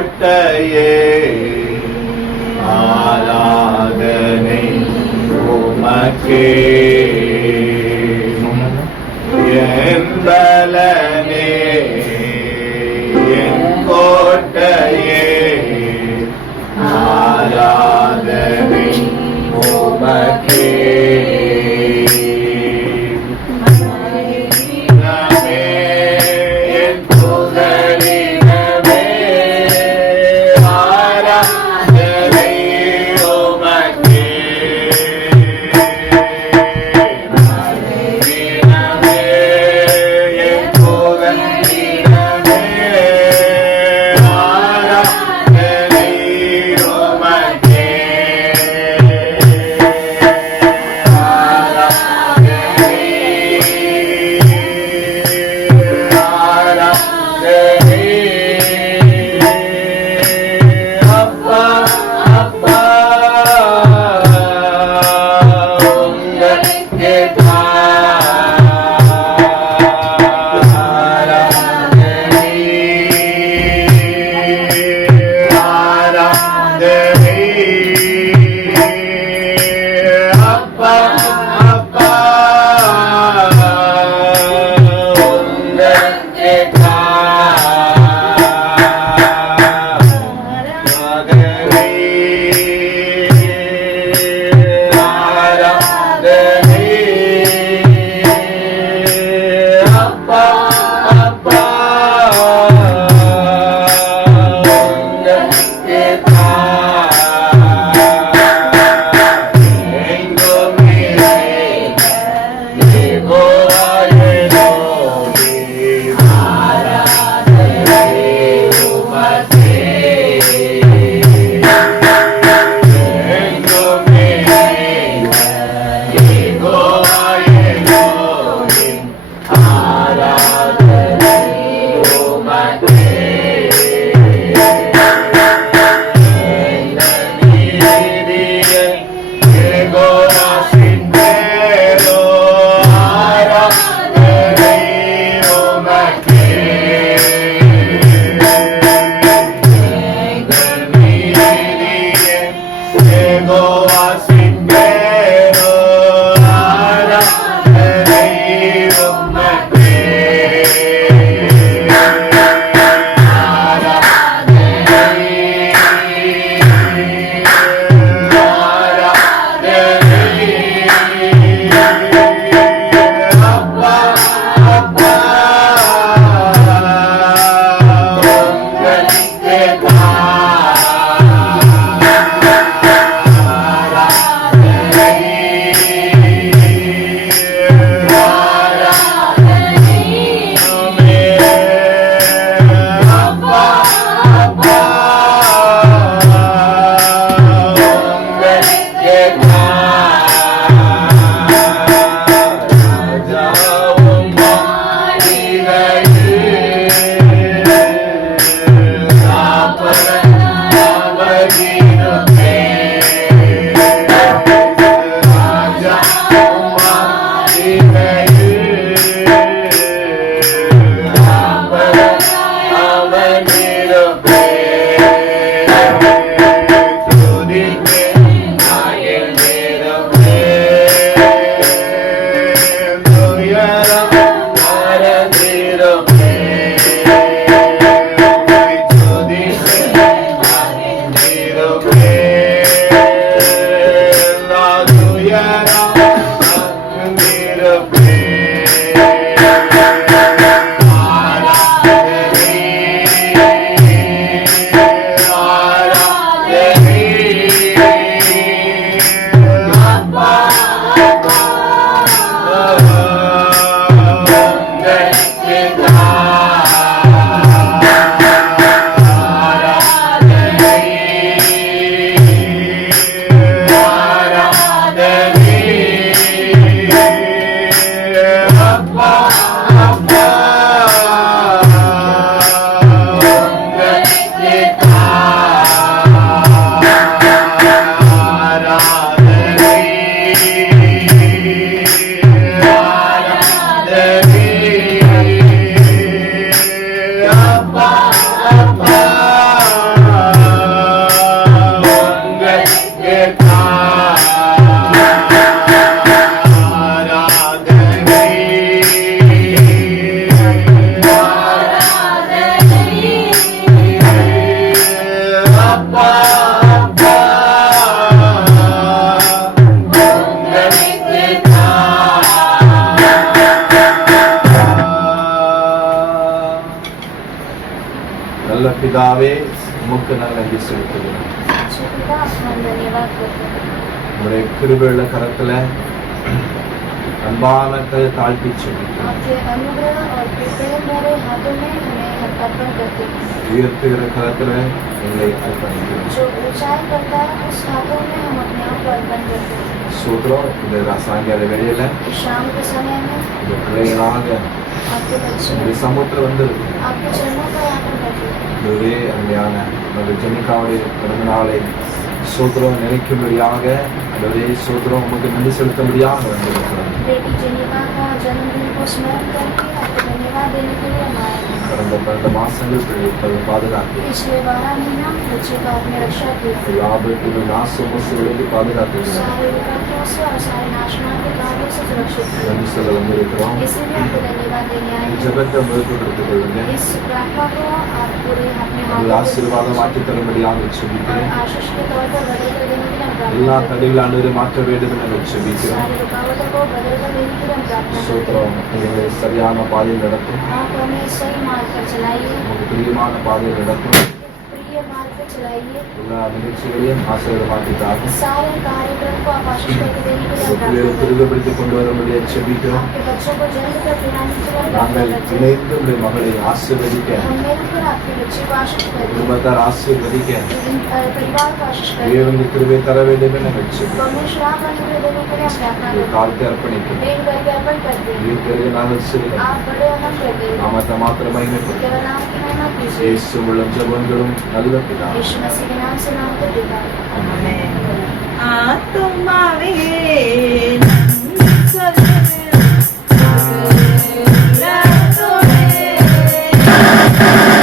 கோட்டையே ஆராதனை உமக்கே என் பலனே என் கோட்டையே ஆராதனை உமக்கே பிதாவே உமக்கு நாங்கள் நன்றி செலுத்துகிறோம். अच्छे पिता आपका हम धन्यवाद करते हैं உங்களுடைய கிருபையுள்ள கரத்துல அன்பான தாழ்த்தி செலுத்துகிறோம். आपके अनुग्रह और प्रेम भरे हाथों में हमें अर्पण करते हैं உயர்த்துகிற கரத்துல எங்களை அர்ப்பணிக்கிறோம். जो ऊंचाई करता है उस हाथों में हम अपने आप को अर्पण करते हैं சூத்திரம் இந்த சாயங்கால வேளையில इस शाम के समय में இந்த பிள்ளைகளாக आपके बच्चे இந்த சமூகத்துல வந்து आपके चरणों पर आकर बैठे हैं ஒரே அருமையான அந்த ஜெனிகாவுடைய பிறந்த நாளை சூத்திரம் நினைக்கும்படியாக ஒரே சூத்திரம் உங்களுக்கு நன்றி செலுத்தும்படியாக வந்திருக்கிறோம். बेटी जेनिका का जन्मदिन को स्मरण करके आपको धन्यवाद देने के लिए हम आए हैं கடந்த 12 மாசங்கள் பிள்ளைகளை பாதுகாத்து पिछले 12 महीना बच्चे का आपने रक्षा की ஆபத்து நாசமோசங்களுக்கு பாதுகாத்து सारे विपत्तियों से और सारे नाशवान के कार्यों से सुरक्षित किया நன்றி சொல்ல வந்திருக்கிறோம். इसीलिए आपको धन्यवाद देने आए हैं ஜெபத்தை மேற்கொண்டு கொள்ளுங்க. इस प्रार्थना को आप पूरे अपने உங்கள் हाथों में ஆசீர்வாதம் மாற்றி தரும்படியாக और சொல்லிக்கிறேன். आशीष के तौर पर बदल कर देने के लिए हम எல்லா प्रार्थना करते தடைகளானவரை மாற்ற வேண்டும் என்று हैं சொல்லிக்கிறோம். सारी रुकावटों को बदल कर देने के लिए हम प्रार्थना करते हैं சூத்திரம் எங்களை சரியான பாதையில் நடத்தும். आप हमें सही मार्ग पर चलाइए உங்களுக்கு பிரியமான பாதையில் நடத்தும். प्रिय मार्ग पर चलाइए எல்லா நிகழ்ச்சிகளையும் ஆசீர்வாதமாக்கிட்டாங்க. सारे कार्यक्रम को आप आशीष करके देने के लिए हम प्रार्थना பிள்ளைகளை करते हैं திருகப்படுத்திக் கொண்டு வர முடியாது செபிக்கிறோம். आपके बच्चों को जल्द कर दिलाने के लिए हम प्रार्थना நாங்கள் करते हैं இணைந்து உடைய மகளை ஆசீர்வதிக்க हम मिलकर आपके बच्चे को आशीष करें குடும்பத்தார் ஆசீர்வதிக்க परिवार को आशीष करें தேவனுக்கு கிருபை தர வேண்டும் என்று நினைச்சோம். परमेश्वर आप अनुग्रह देने के लिए हम प्रार्थना करते காலத்தை அர்ப்பணிக்கும். हैं करके अर्पण करते हैं இருக்கிறது நாங்கள் செய்கிறோம். आप बड़े अनम करते हैं நாமத்தை மாத்திரம் மகிமைப்படுத்தும். केवल नाम की महिमा कीजिए இயேசு மூலம் ஜெபங்களும் நல்ல பிதா. यीशु मसीह के नाम से नाम को देता ஆத்துமாவே நன்றி சொல்லுவேன். உள்ளத்தோடே Thank you.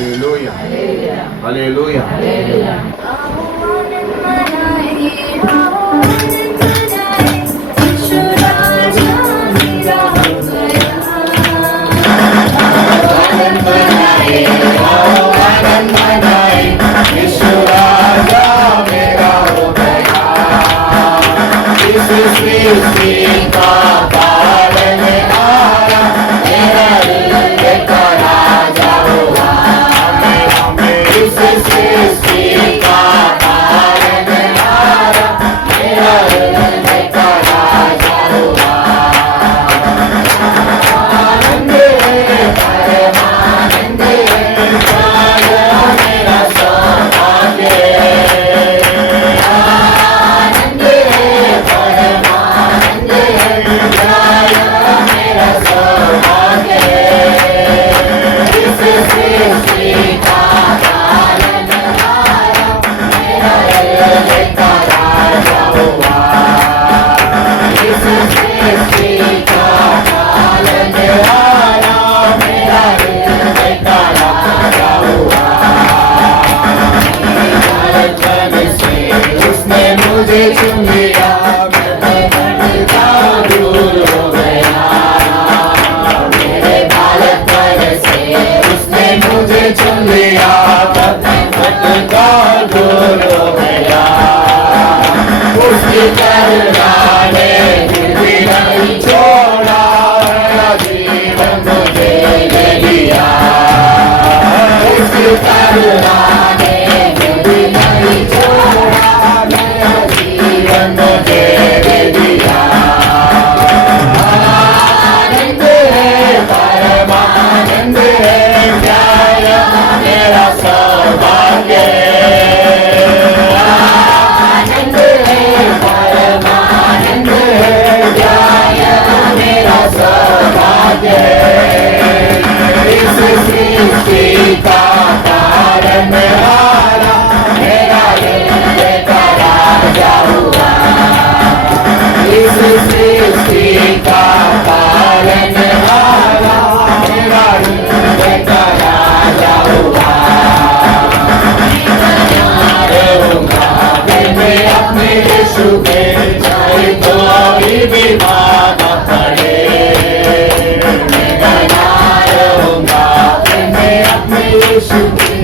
हालेलुया हालेलुया आओ आनंद मनाए, आओ आनंद मनाए, यीशु राजा मेरा हो गया। आनंद मनाए, आओ आनंद मनाए, यीशु राजा मेरा हो गया। इस सृष्टि का पालनहारा, मेरा हृदय का राजा हुआ। इस सृष्टि का पालनहारा, मेरा हृदय का राजा हुआ। आनंद है, परमानंद है, राजा मेरा सौभाग्य। आनंद है, परमानंद है, राजा मेरा सौभाग्य। इस सृष्टि का पालनहारा, मेरा हृदय का राजा हुआ। इस सृष्टि का पालनहारा, मेरा हृदय का राजा हुआ। बालपन से उसने मुझे चुन लिया, मैं भटका दूर हो गया। मेरे बालपन से उसने मुझे चुन लिया, तब मैं भटका दूर हो गया। उसकी करुणा ने फिर भी नहीं छोड़ा, मेरा जीवन मुझे ले लिया। उसकी करुणा ने फिर भी नहीं छोड़ा, मेरा जीवन मुझे ले लिया। आनंद है, परमानंद है, जय मेरा सौभाग्य। आनंद है, परमानंद है, जय मेरा सौभाग्य। इस सृष्टि का पालनहारा, मेरा हृदय का राजा हुआ। इस सृष्टि का पालनहारा, मेरा हृदय का राजा हुआ। मैं रहूंगा फिर मैं अपने यीशु के, चाहे कोई भी बाधा पड़े। मैं बना रहूंगा फिर मैं अपने यीशु के,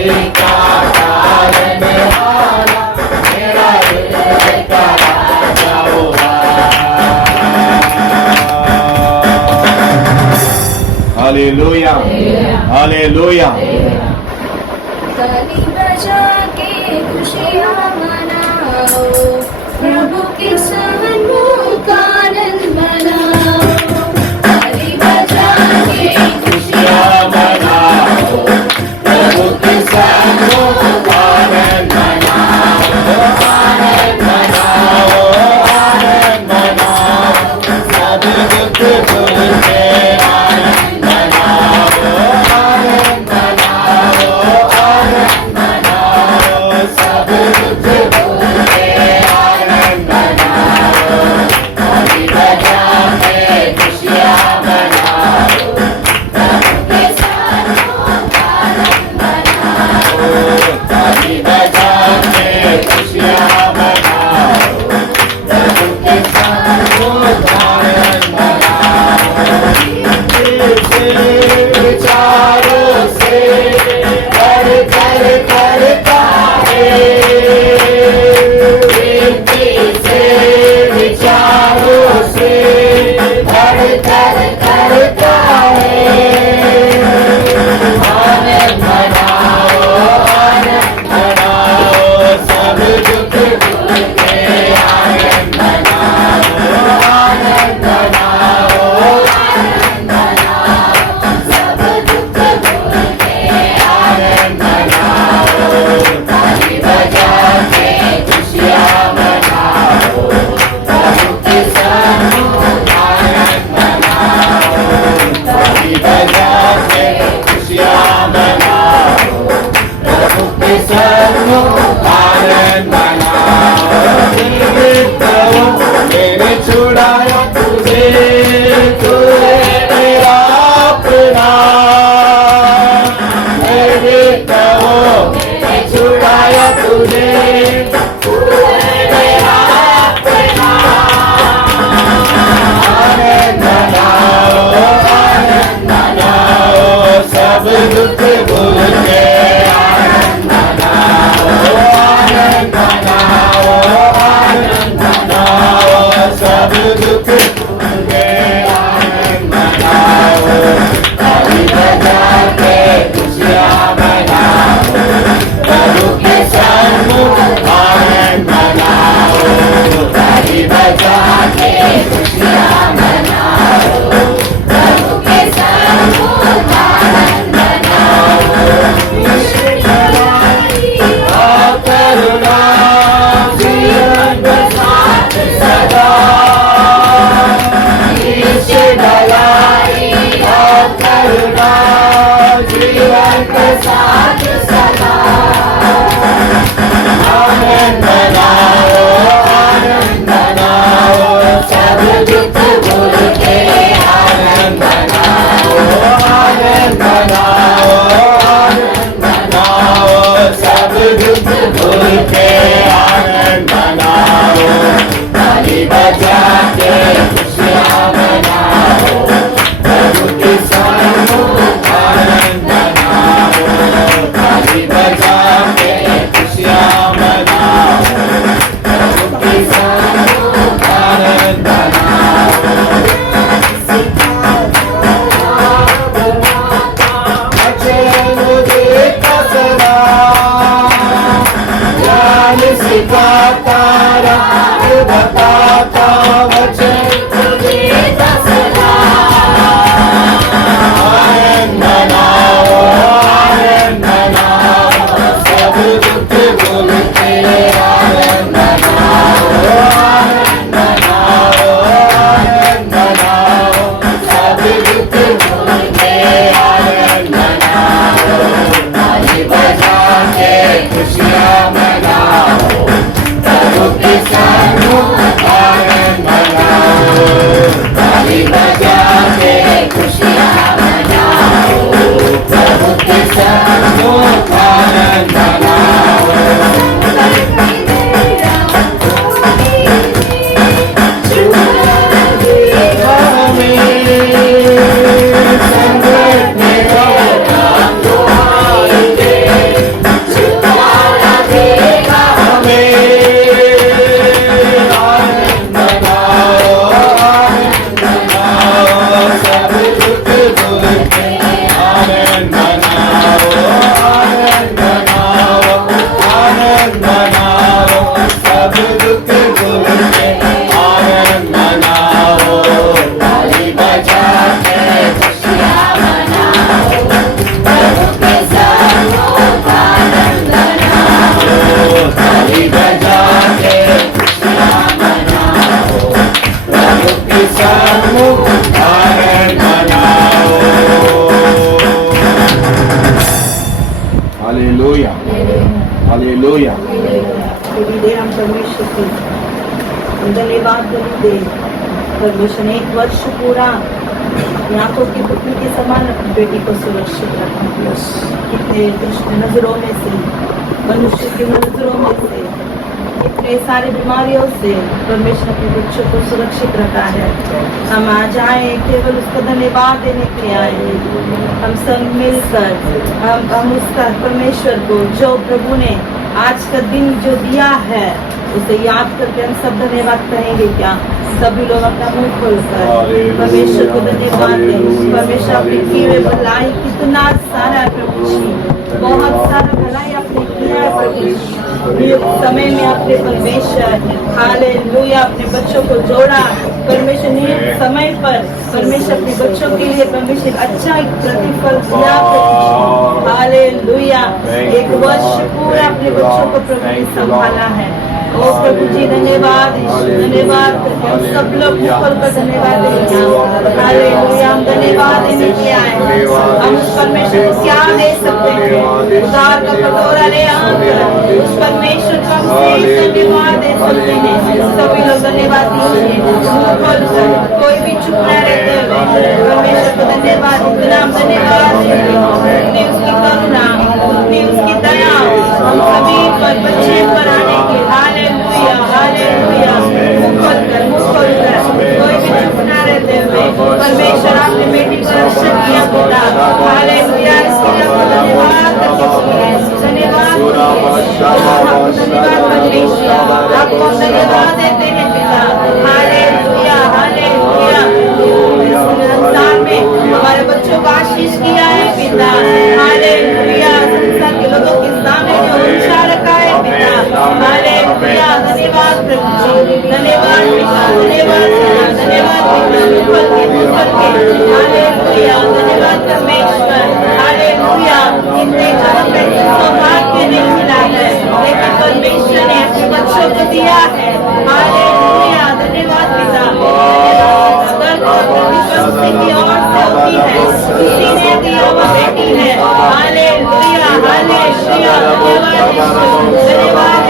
का पालनहारा, मेरा हृदय का राजा होगा। Hallelujah, hallelujah. ताली बजा के खुशियाँ मनाओ, प्रभु के सन्मुख आनंद मनाओ। ताली बजा के खुशियाँ मनाओ, प्रभु के सन्मुख आनंद मनाओ, आनंद मनाओ, आनंद मनाओ, सब दुख भूल के आनंद मनाओ, आनंद मनाओ, आनंद मनाओ, सब दुख भूल के आनंद मनाओ। ताली बजा के खुशियाँ मनाओ, प्रभु के सन्मुख आनंद मनाओ। ताली बजा के खुशियाँ मनाओ, प्रभु के सन्मुख आनंद मनाओ। विचारों से कर कर करता है, प्रीति से विचारों से कर कर करता है। आनंद मनाओ, आनंद मनाओ, सब दुख भूल के आनंद मनाओ, आनंद मनाओ, आनंद मनाओ, सब दुख भूल के आनंद मनाओ। ताली बजा के खुशियाँ मनाओ, प्रभु के सन्मुख आनंद मनाओ। ताली बजा के खुशियाँ मनाओ, प्रभु के सन्मुख आनंद मनाओ। जीवित हो, मैंने छुड़ाया तुझे, तू है मेरा अपना। जीवित हो, मैंने छुड़ाया तुझे, तू है मेरा अपना। आनंद मनाओ, आनंद मनाओ, सब दुख भूल के आनंद मनाओ, आनंद मनाओ, आनंद मनाओ, सब दुख भूल के आनंद मनाओ। ताली बजा के खुशियाँ मनाओ, प्रभु के सन्मुख आनंद मनाओ। ताली बजा के खुशियाँ मनाओ, प्रभु के सन्मुख आनंद मनाओ। और करुणा जीवन का साथ सदा, ईश्वर भलाई और करुणा जीवन का साथ सदा। आनंद मनाओ, आनंद मनाओ, सब दुख भूल के आनंद मनाओ, आनंद मनाओ, आनंद मनाओ, सब दुख भूल के आनंद मनाओ। ताली बजा के खुशियाँ मनाओ, प्रभु के सन्मुख आनंद मनाओ। हालेलुया हालेलुया थोड़ी देर हम परमेश्वर की धन्यवाद दे। परमेश्वर ने 1 वर्ष पूरा अपनी आंखों की पुतली के समान अपनी बेटी को सुरक्षित रखा। यस कितने दुष्ट नजरों में से, मनुष्य की नजरों में से, इतने सारी बीमारियों से परमेश्वर अपने बच्चों को सुरक्षित रखा है। हम आज आए केवल उसका धन्यवाद देने के लिए आए हैं। हम सब मिलकर हम उसका परमेश्वर को जो प्रभु ने आज का दिन जो दिया है उसे याद करके हम सब धन्यवाद कहेंगे क्या? सभी लोग अपना मुंह खोलकर परमेश्वर को धन्यवाद दें। परमेश्वर आपने किए हुए भलाई कितना सारा प्रभु जी, बहुत सारा भलाई आपने किया है प्रभु जी। ये समय में आपने परमेश्वर हालेलुया अपने बच्चों को जोड़ा। परमेश्वर ने समय पर परमेश्वर अपने बच्चों के लिए परमेश्वर अच्छा एक प्रतिफल दिया प्रभु जी। हालेलुया 1 वर्ष पूरा अपने बच्चों को प्रभु ने संभाला है। ओ प्रभु जी धन्यवाद धन्यवाद हम सब लोग खोलकर धन्यवाद देंगे। हालेलुया हम धन्यवाद देने के आए हैं। हम उस परमेश्वर को क्या दे सकते हैं? उधार का कटोरा ले आकर उस परमेश्वर को हम सिर्फ धन्यवाद दे सकते हैं। सभी लोग धन्यवाद दीजिए मुंह खोलकर, कोई भी चुप न रहते हुए परमेश्वर को धन्यवाद इतना हम धन्यवाद देंगे। उतनी उसकी करुणा, उतनी उसकी दया हम सभी पर बच्चे पर आने की। हालेलुया हालेलुया मुंह खोलकर कोई भी चुप न रहते हुए परमेश्वर आपने बेटी को रक्षा किया पिता। हालेलुया इसके लिए आपको धन्यवाद करते धन्यवाद परमेश्वर आपको धन्यवाद देते हैं पिता। हालेलुया हालेलुया संसार में हमारे बच्चों को आशीष किया है पिता। हालेलुया संसार के लोगों के सामने जो ऊंचा रखा है पिता। हालेलुया धन्यवाद प्रभु जी धन्यवाद पिता धन्यवाद धन्यवाद पिता हालेलुया धन्यवाद परमेश्वर। हालेलुया इतने जन्म में सौभाग्य नहीं मिला है लेकिन परमेश्वर ने अपने बच्चों को दिया है। हालेलुया धन्यवाद पिता की ओर से होती है किसी ने दिया हुआ बेटी है। हालेलुया हालेलुया धन्यवाद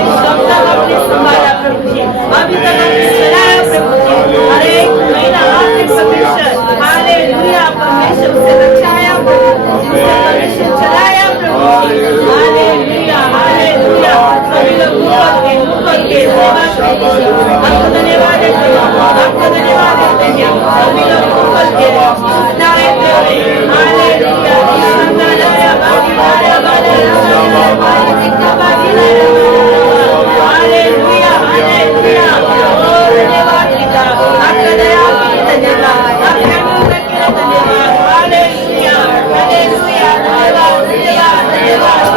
आपने संभाला प्रभु जी। अभी तक आपने चलाया प्रभु जी। हर एक महीना आपने परमेश्वर हालेलुया परमेश्वर से बचाया परमेश्वर चलाया प्रभु जी। हालेलुया हालेलुया सभी लोग मुकर के आपको धन्यवाद देते हैं आपको धन्यवाद देते हैं। सभी लोग मुकर के हालेलुया हालेलुया धन्यवाद पिता आपका दया धन्यवाद आपके अनुग्रह के लिए धन्यवाद। हालेलुया हालेलुया धन्यवाद धन्यवाद धन्यवाद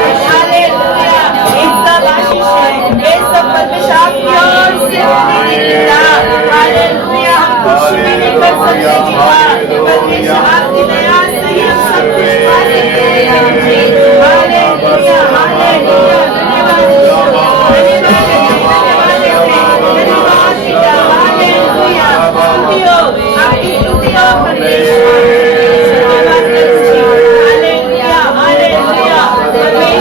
हालेलुया ये सब आशीष है ये सब परमेश्वर आपकी ओर से होती है पिता। हालेलुया हम कुछ भी नहीं कर सकते पिता परमेश्वर आपकी दया से ही हम सब कुछ पा सकते हैं। हालेलुया हालेलुया धन्यवाद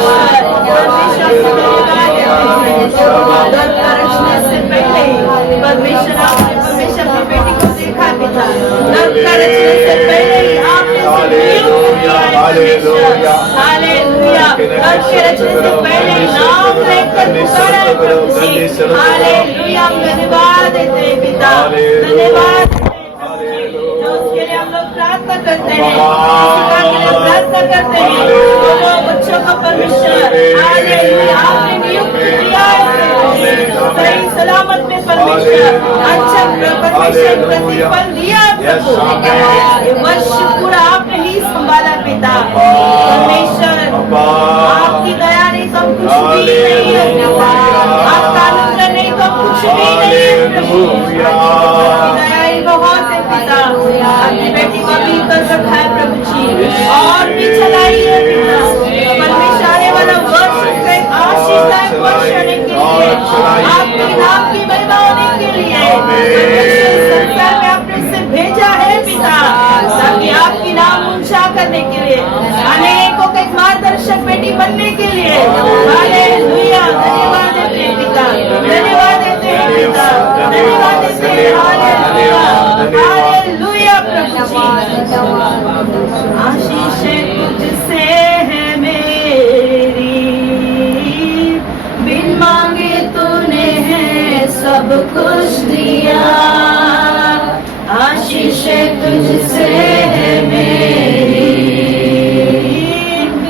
परमेश्वर आपने परमेश्वर अपनी बेटी को देखा पिता नर्क का रचने से पहले ही आपने हालेलुया नर्क के रचने से पहले ही नाम लेकर पुकारा प्रभु जी। हालेलुया हम धन्यवाद देते हैं पिता धन्यवाद उसके लिए हम लोग प्रार्थना करते हैं प्रार्थना करते हैं दोनों बच्चों को परमेश्वर हालेलुया आपने नियुक्त किया है सही सलामत में परमेश्वर अच्छा परमेश्वर प्रतिफल दिया प्रभु। ये वर्ष पूरा आपने ही संभाला पिता परमेश्वर आपकी दया नहीं तो हम कुछ भी नहीं है पिता आपका अनुग्रह नहीं तो हम कुछ भी नहीं है प्रभु। दया ही बहुत है पिता अपनी बेटी को भी कर रखा है प्रभु जी और भी चलाई है पिता परमेश्वर आने वाला वर्ष उसका एक आशीषदायक वर्ष होने के लिए आपके नाम की महिमा होने के लिए संसार में आपने इसे भेजा है पिता ताकि आपकी नाम ऊंचा करने के लिए अनेकों को एक मार्गदर्शन बनने के लिए हालेलुया। धन्यवाद देते हैं पिता, धन्यवाद देते हैं पिता, धन्यवाद देते हैं। हालेलुया हालेलुया प्रभु जी। आशीष तुझसे है मेरी, बिन मांगे तूने है सब कुछ दिया। आशीष तुझसे है मेरी,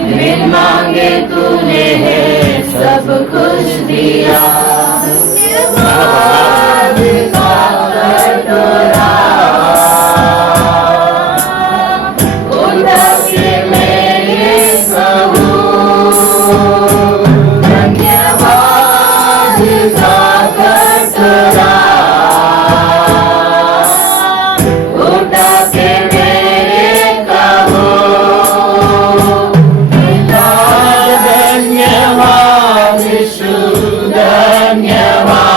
बिन मांगे तूने है सब कुछ दिया। धन्यवाद का कटोरा उठा के मैं ये कहूं, धन्यवाद का कटोरा उठा के मैं ये कहूं, धन्यवाद यीशु, धन्यवाद,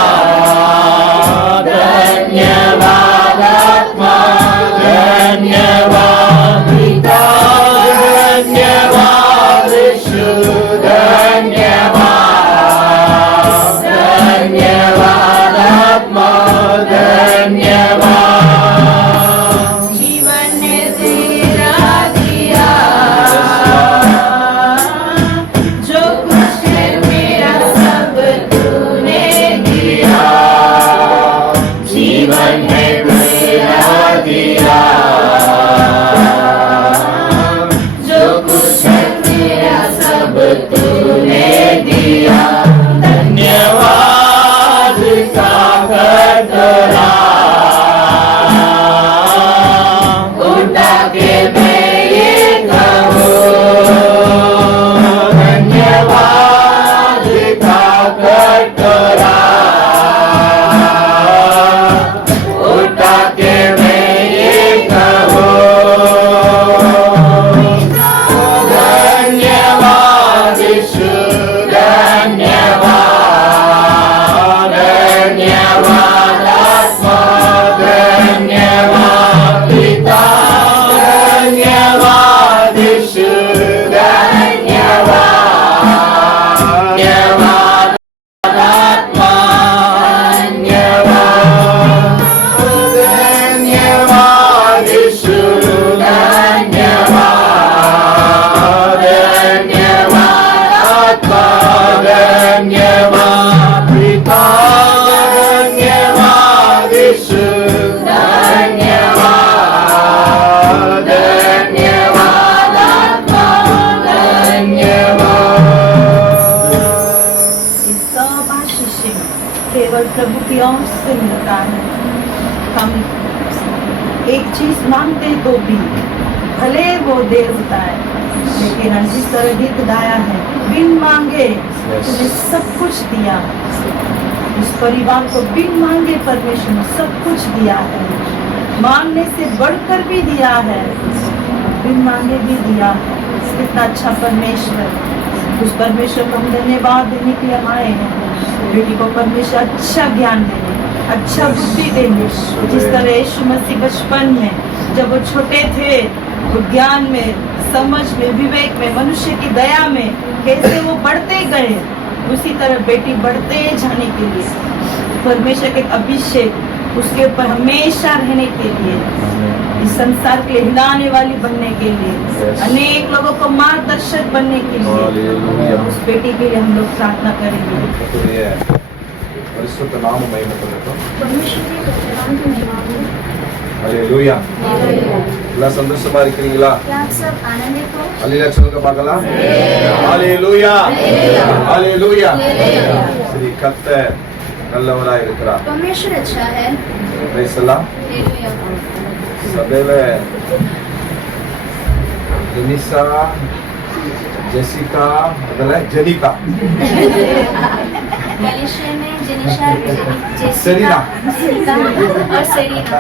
धन्यवाद आत्मा, धन्यवाद पिता, धन्यवाद यीशु, धन्यवाद, धन्यवाद आत्मा, धन्यवाद। जीवन ने तेरा दिया, जो कुछ है मेरा सब तूने दिया। जीवन है तेरा दिया, जो कुछ है मेरा सब तूने दिया। धन्यवाद का कटोरा उठा के मैं ये कहूं, धन्यवाद का कटोरा उठा के मैं ये कहूं, धन्यवाद यीशु, धन्यवाद, धन्यवाद आत्मा, धन्यवाद पिता, धन्यवाद यीशु, धन्यवाद, धन्यवाद आत्मा, धन्यवाद, धन्यवाद यीशु, धन्यवाद, धन्यवाद आत्मा, धन्यवाद पिता, धन्यवाद यीशु, धन्यवाद, धन्यवाद आत्मा, धन्यवाद। ये सब आशीष केवल प्रभु की ओर से मिलता है। हम एक चीज मांगते तो भी भले वो दे देता है, लेकिन जिस तरह गीत गाया है, बिन मांगे तूने सब कुछ दिया। इस परिवार को बिन मांगे परमेश्वर ने सब कुछ दिया है, मांगने से बढ़कर भी दिया है, बिन मांगे भी दिया है। कितना अच्छा परमेश्वर। उस परमेश्वर को हम धन्यवाद देने के लिए आए हैं। बेटी को परमेश्वर अच्छा ज्ञान देंगे, अच्छा बुद्धि देंगे। जिस तरह यीशु मसीह बचपन में जब वो छोटे थे, वो ज्ञान में, समझ में, विवेक में, मनुष्य की दया में कैसे वो बढ़ते गए, उसी तरह बेटी बढ़ते जाने के लिए परमेश्वर के अभिषेक उसके ऊपर हमेशा रहने के लिए, इस संसार के लिए हिलाने वाली बनने के लिए, अनेक लोगों को मार्गदर्शक बनने के लिए, उस बेटी के लिए हम लोग प्रार्थना करेंगे। பரிசுத்த நாமம் மகிமைப்படட்டும். परमेश्वर के धन्यवाद धन्यवाद। ஹல்லேலூயா. எல்லாம் சந்தோஷமா இருக்கிறீங்களா? क्या आप सब आनंदित हो? அல்லேலூயா சொல்லுங்க பார்க்கலாம். ஹல்லேலூயா. ஹல்லேலூயா. சரி, கர்த்தர் நல்லவராய் இருக்கிறார். परमेश्वर अच्छा है। பிரைஸ் எல்லாம். हालेलुया। சபையில ஜெனிசா, ஜெசிகா, அதெல்லாம் ஜெனிகா. कलिशे में जेनिशा, सेरीना। सेरीना और सेरीना।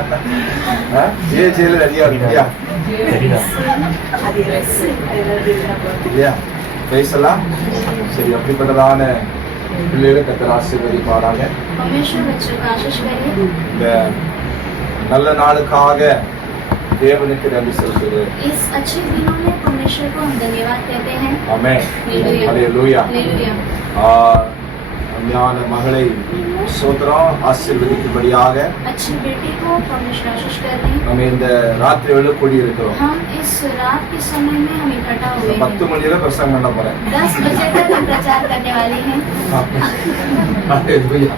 ये जेल रेडिया रेडिया இல்லையா? பேசலாம். சரி, அப்படிப்பட்டதான பிள்ளைகளை கர்த்தர் ஆசீர்வதிப்பாராக. परमेश्वर बच्चों को आशीष करे। இந்த நல்ல நாளுக்காக தேவனுக்கு நன்றி செலுத்துகிறேன். इस अच्छे दिनों में परमेश्वर को हम धन्यवाद कहते हैं। ஆமென். Hallelujah. ஹalleluya. Hallelujah. ஞான மகளை சோதரம் ஆசீர்வதிக்கும்படியாக अच्छी बेटी को परमेश्वर आशीष कर दें। நம்ம இந்த ராத்திரி வேளை கூடி இருக்கிறோம். हम इस रात के समय में हम इकट्ठा हुए हैं। 10 மணில பிரசங்கம் பண்ண போறேன். 10 बजे तक हम प्रचार करने वाले हैं। ஹalleluya.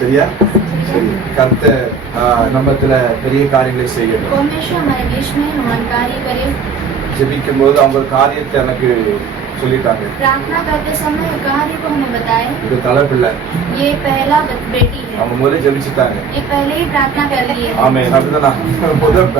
சரியா? சரி. கர்த்தர் நம்மத்துல பெரிய காரியங்களை செய்யணும். परमेश्वर हमारे बीच में महान कार्य करे। ஜெபிக்கும் போது அவங்க ஒரு காரியத்தை எனக்கு சொல்லிட்டாங்க. प्रार्थना करते समय कार्य को हमें बताए। இது தலைப்பிள்ளை. ये पहला बेटी है। அவங்க முதல்ல ஜெபிச்சிட்டாங்க. ये पहले ही प्रार्थना कर लिए। ஆமென். அதுதானா முதல்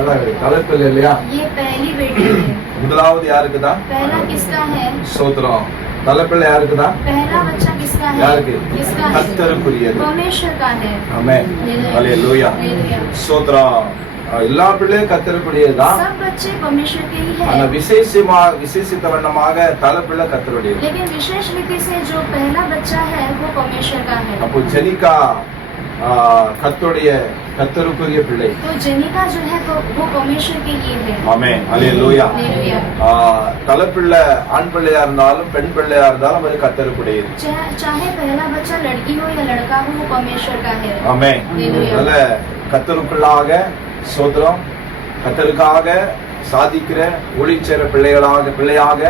தலைப்பிள்ளை இல்லையா? ये पहली बेटी है। முதலாவது யாருக்கு தான்? पहला किसका है? சோத்ரம். தலைப்பிள்ளை யாருக்கு தான்? पहला बच्चा किसका है? யாருக்கு? किसका है? கர்த்தருக்குரியது. परमेश्वर का है। ஆமென். ஹalleluya. हालेलुया। சோத்ரம். எல்லா பிள்ளையும் கர்த்தருக்குரியதுதான். सब बच्चे परमेश्वर के ही ஆனா है। விசேஷித்த வண்ணமாக தலைப்பிள்ளை கர்த்தருடையது. लेकिन विशेष रीति से जो पहला बच्चा है वो परमेश्वर का है। அப்போ ஜெனிகா கர்த்தருக்குரிய பிள்ளை. तो जेनिका जो है वो परमेश्वर के लिए है। ஆமென். ஹalleluya. हालेलुया। தலைப்பிள்ளை ஆண் பிள்ளையா இருந்தாலும் பெண் பிள்ளையா இருந்தாலும் அது கர்த்தருக்குரியது. चाहे पहला बच्चा लड़की हो या लड़का हो वो परमेश्वर का है। ஆமென். அதனால கர்த்தருக்குள்ளாக சோதரம் கர்த்தருக்காக சாதிக்கிற ஒளிச்சேர பிள்ளையாக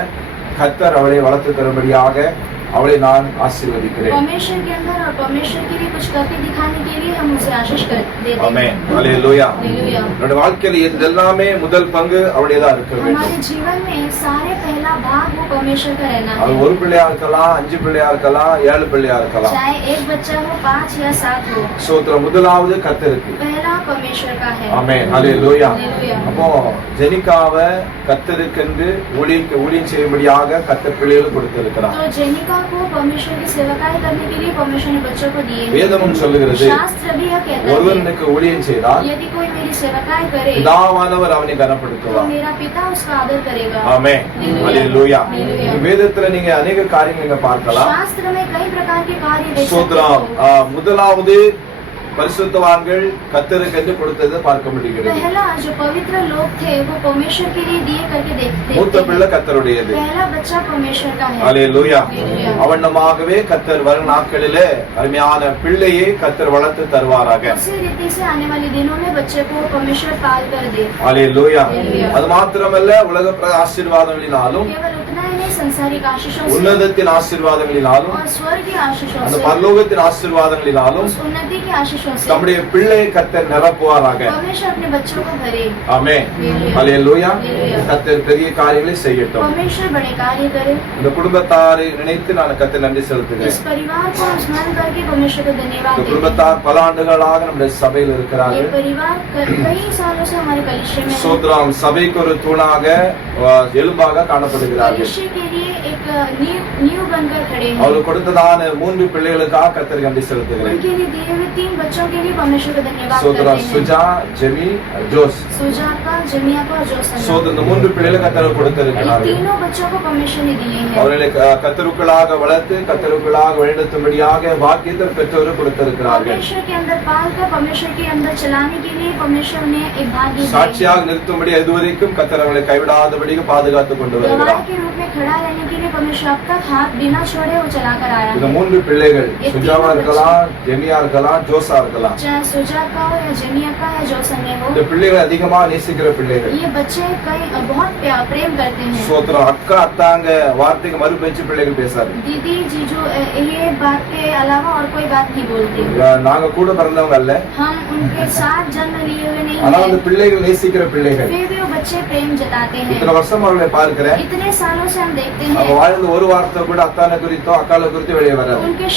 கர்த்தர் அவளை வளர்த்து தரும்படியாக அவளை நான் ஆசீர்வதிக்கிறேன். परमेश्वर के अंदर और परमेश्वर के लिए कुछ करके दिखाने के लिए हम उसे आशीष कर देते हैं। ஆமென். ஹalleluya. हालेलुया। நம்முடைய வாழ்க்கையில இது எல்லாமே முதல் பங்கு அவளுடையதா இருக்க வேண்டும். हमारे जीवन में सारे पहला भाग वो परमेश्वर का रहना அது है। ஒரு பிள்ளையா இருக்கலாம், 5 பிள்ளையா இருக்கலாம், 7 பிள்ளையா இருக்கலாம். चाहे एक बच्चा हो, 5 या 7 हो, சோத்திரம். முதலாவது கர்த்தருக்கு. पहला परमेश्वर का है। ஆமென். ஹalleluya. हालेलुया। அப்போ ஜெனிகாவை கர்த்தருக்கென்று ஊழியம் செய்யும்படியாக கர்த்தர் பிள்ளைகளுக்கு கொடுத்திருக்கிறார். तो जेनिका को परमेश्वर की सेवकाई करने के लिए परमेश्वर ने बच्चों को दिए हैं। வேதமும் சொல்லுகிறது, शास्त्र भी यह कहता है ஒருவனுக்கு ஊழியம் செய்தால் यदि कोई मेरी सेवकाई करे பிதாவானவர் அவனை तो கனப்படுத்துவார். मेरा पिता उसका आदर करेगा। ஆமென். ஹalleluya. வேதத்துல நீங்க अनेक காரியங்களை நீங்க பார்க்கலாம். शास्त्र में कई प्रकार के कार्य देख सकते சோத்ரம். हो। முதலாவது பரிசுத்தவான்கள் கர்த்தருக்கென்று கொடுத்ததை பார்க்க முடிகிறது. पहला जो पवित्र लोग थे वो परमेश्वर के लिए दिए करके देखते மூத்த பிள்ளை கர்த்தருடையது. पहला बच्चा परमेश्वर का है। ஹalleluya. हालेलुया। அவண்ணமாகவே கர்த்தர் வரும் நாட்களிலே அருமையான பிள்ளையை கர்த்தர் வளர்த்து தருவாராக. उसी रीति से आने वाले दिनों में बच्चे को परमेश्वर पाल कर दे। ஹalleluya. हालेलुया। அது மாத்திரமல்ல, உலக ஆசீர்வாதங்களினாலும் केवल उतना ही नहीं, संसारिक आशीषों से உன்னதத்தின் ஆசீர்வாதங்களினாலும் और स्वर्ग की आशीषों அந்த से, பரலோகத்தின் ஆசீர்வாதங்களினாலும் उस उन्नति की आशीषों से நம்முடைய பிள்ளை கர்த்தர் நிரப்புவாராக. परमेश्वर अपने बच्चों को भरे। ஆமென். हालेलुया। ஹalleluya. हालेलुया। கர்த்தர் பெரிய காரியங்களை செய்யட்டும். परमेश्वर बड़े कार्य करे। இந்த குடும்பத்தாரை நினைத்து நான் கர்த்தர் நன்றி इस செலுத்துகிறேன். परिवार को हम स्मरण करके परमेश्वर को धन्यवाद இந்த देते हैं। குடும்பத்தார் பல ஆண்டுகளாக நம்முடைய சபையில் ये இருக்கிறார்கள். परिवार कई सालों से हमारे कलिशे में है। சோத்ரம். சபைக்கு ஒரு தூணாக எலும்பாக காணப்படுகிறார்கள். कलिशे के लिए एक नींव बनकर खड़े हैं। அவருக்கு கொடுத்ததான 3 பிள்ளைகளுக்காக கர்த்தர் நன்றி செலுத்துகிறேன். उनके लिए दिए हुए 3 बच्चों के लिए परमेश्वर को धन्यवाद சோத்ரா. करते हैं। சுஜா, ஜெமி, ஜோஸ். सुजाता, जमियाका और जोसन। சோத்ரா. இந்த 3 பிள்ளைகளை கர்த்தர் ये கொடுத்திருக்கிறார்கள். तीनों बच्चों को परमेश्वर ने दिए हैं। அவர்களை கர்த்தருக்குள்ளாக வளர்த்து கர்த்தருக்குள்ளாக வழிநடத்தும்படியாக பாக்கியத்தை பெற்றோர் கொடுத்திருக்கிறார்கள். परमेश्वर के अंदर पाल कर परमेश्वर के अंदर चलाने के लिए परमेश्वर ने एक भाग्य दिया है। சாட்சியாக நிறுத்தும்படி இதுவரைக்கும் கர்த்தர் அவர்களை கைவிடாதபடிக்கு பாதுகாத்து கொண்டு गवाह வருகிறார். के रूप में खड़ा रहने के लिए परमेश्वर अब तक हाथ बिना छोड़े वो चला कर आया இந்த है। 3 பிள்ளைகள் சுஜாவா இருக்கலாம், ஜெமியா இருக்கலாம், ஜோசா இருக்கலாம். चाहे सुजाता हो या जमियाका या जोसन में हो, இந்த பிள்ளைகள் அதிகமா நேசிக்கிற பிள்ளைகள். ये बच्चे कई बहुत प्रेम करते हैं। சோத்ரம். அக்கா அத்தாங்க வார்த்தைக்கு மறுபேச்சு பிள்ளைகள் பேசாது. दीदी जीजू ये बात के अलावा और कोई बात नहीं बोलते। நாங்க கூட பிறந்தவங்க அல்ல, हम उनके साथ जन्म लिए हुए नहीं ஆனா அந்த हैं, பிள்ளைகள் நேசிக்கிற பிள்ளைகள். फिर भी वो बच्चे प्रेम जताते हैं। இத்தனை வருஷம் அவர்களை பார்க்கிறேன். इतने सालों से हम देखते அவங்க हैं வாழ்ந்த ஒரு வார்த்தை கூட அத்தானை குறித்தோ அக்கால குறித்தோ வெளியே வராது. उनके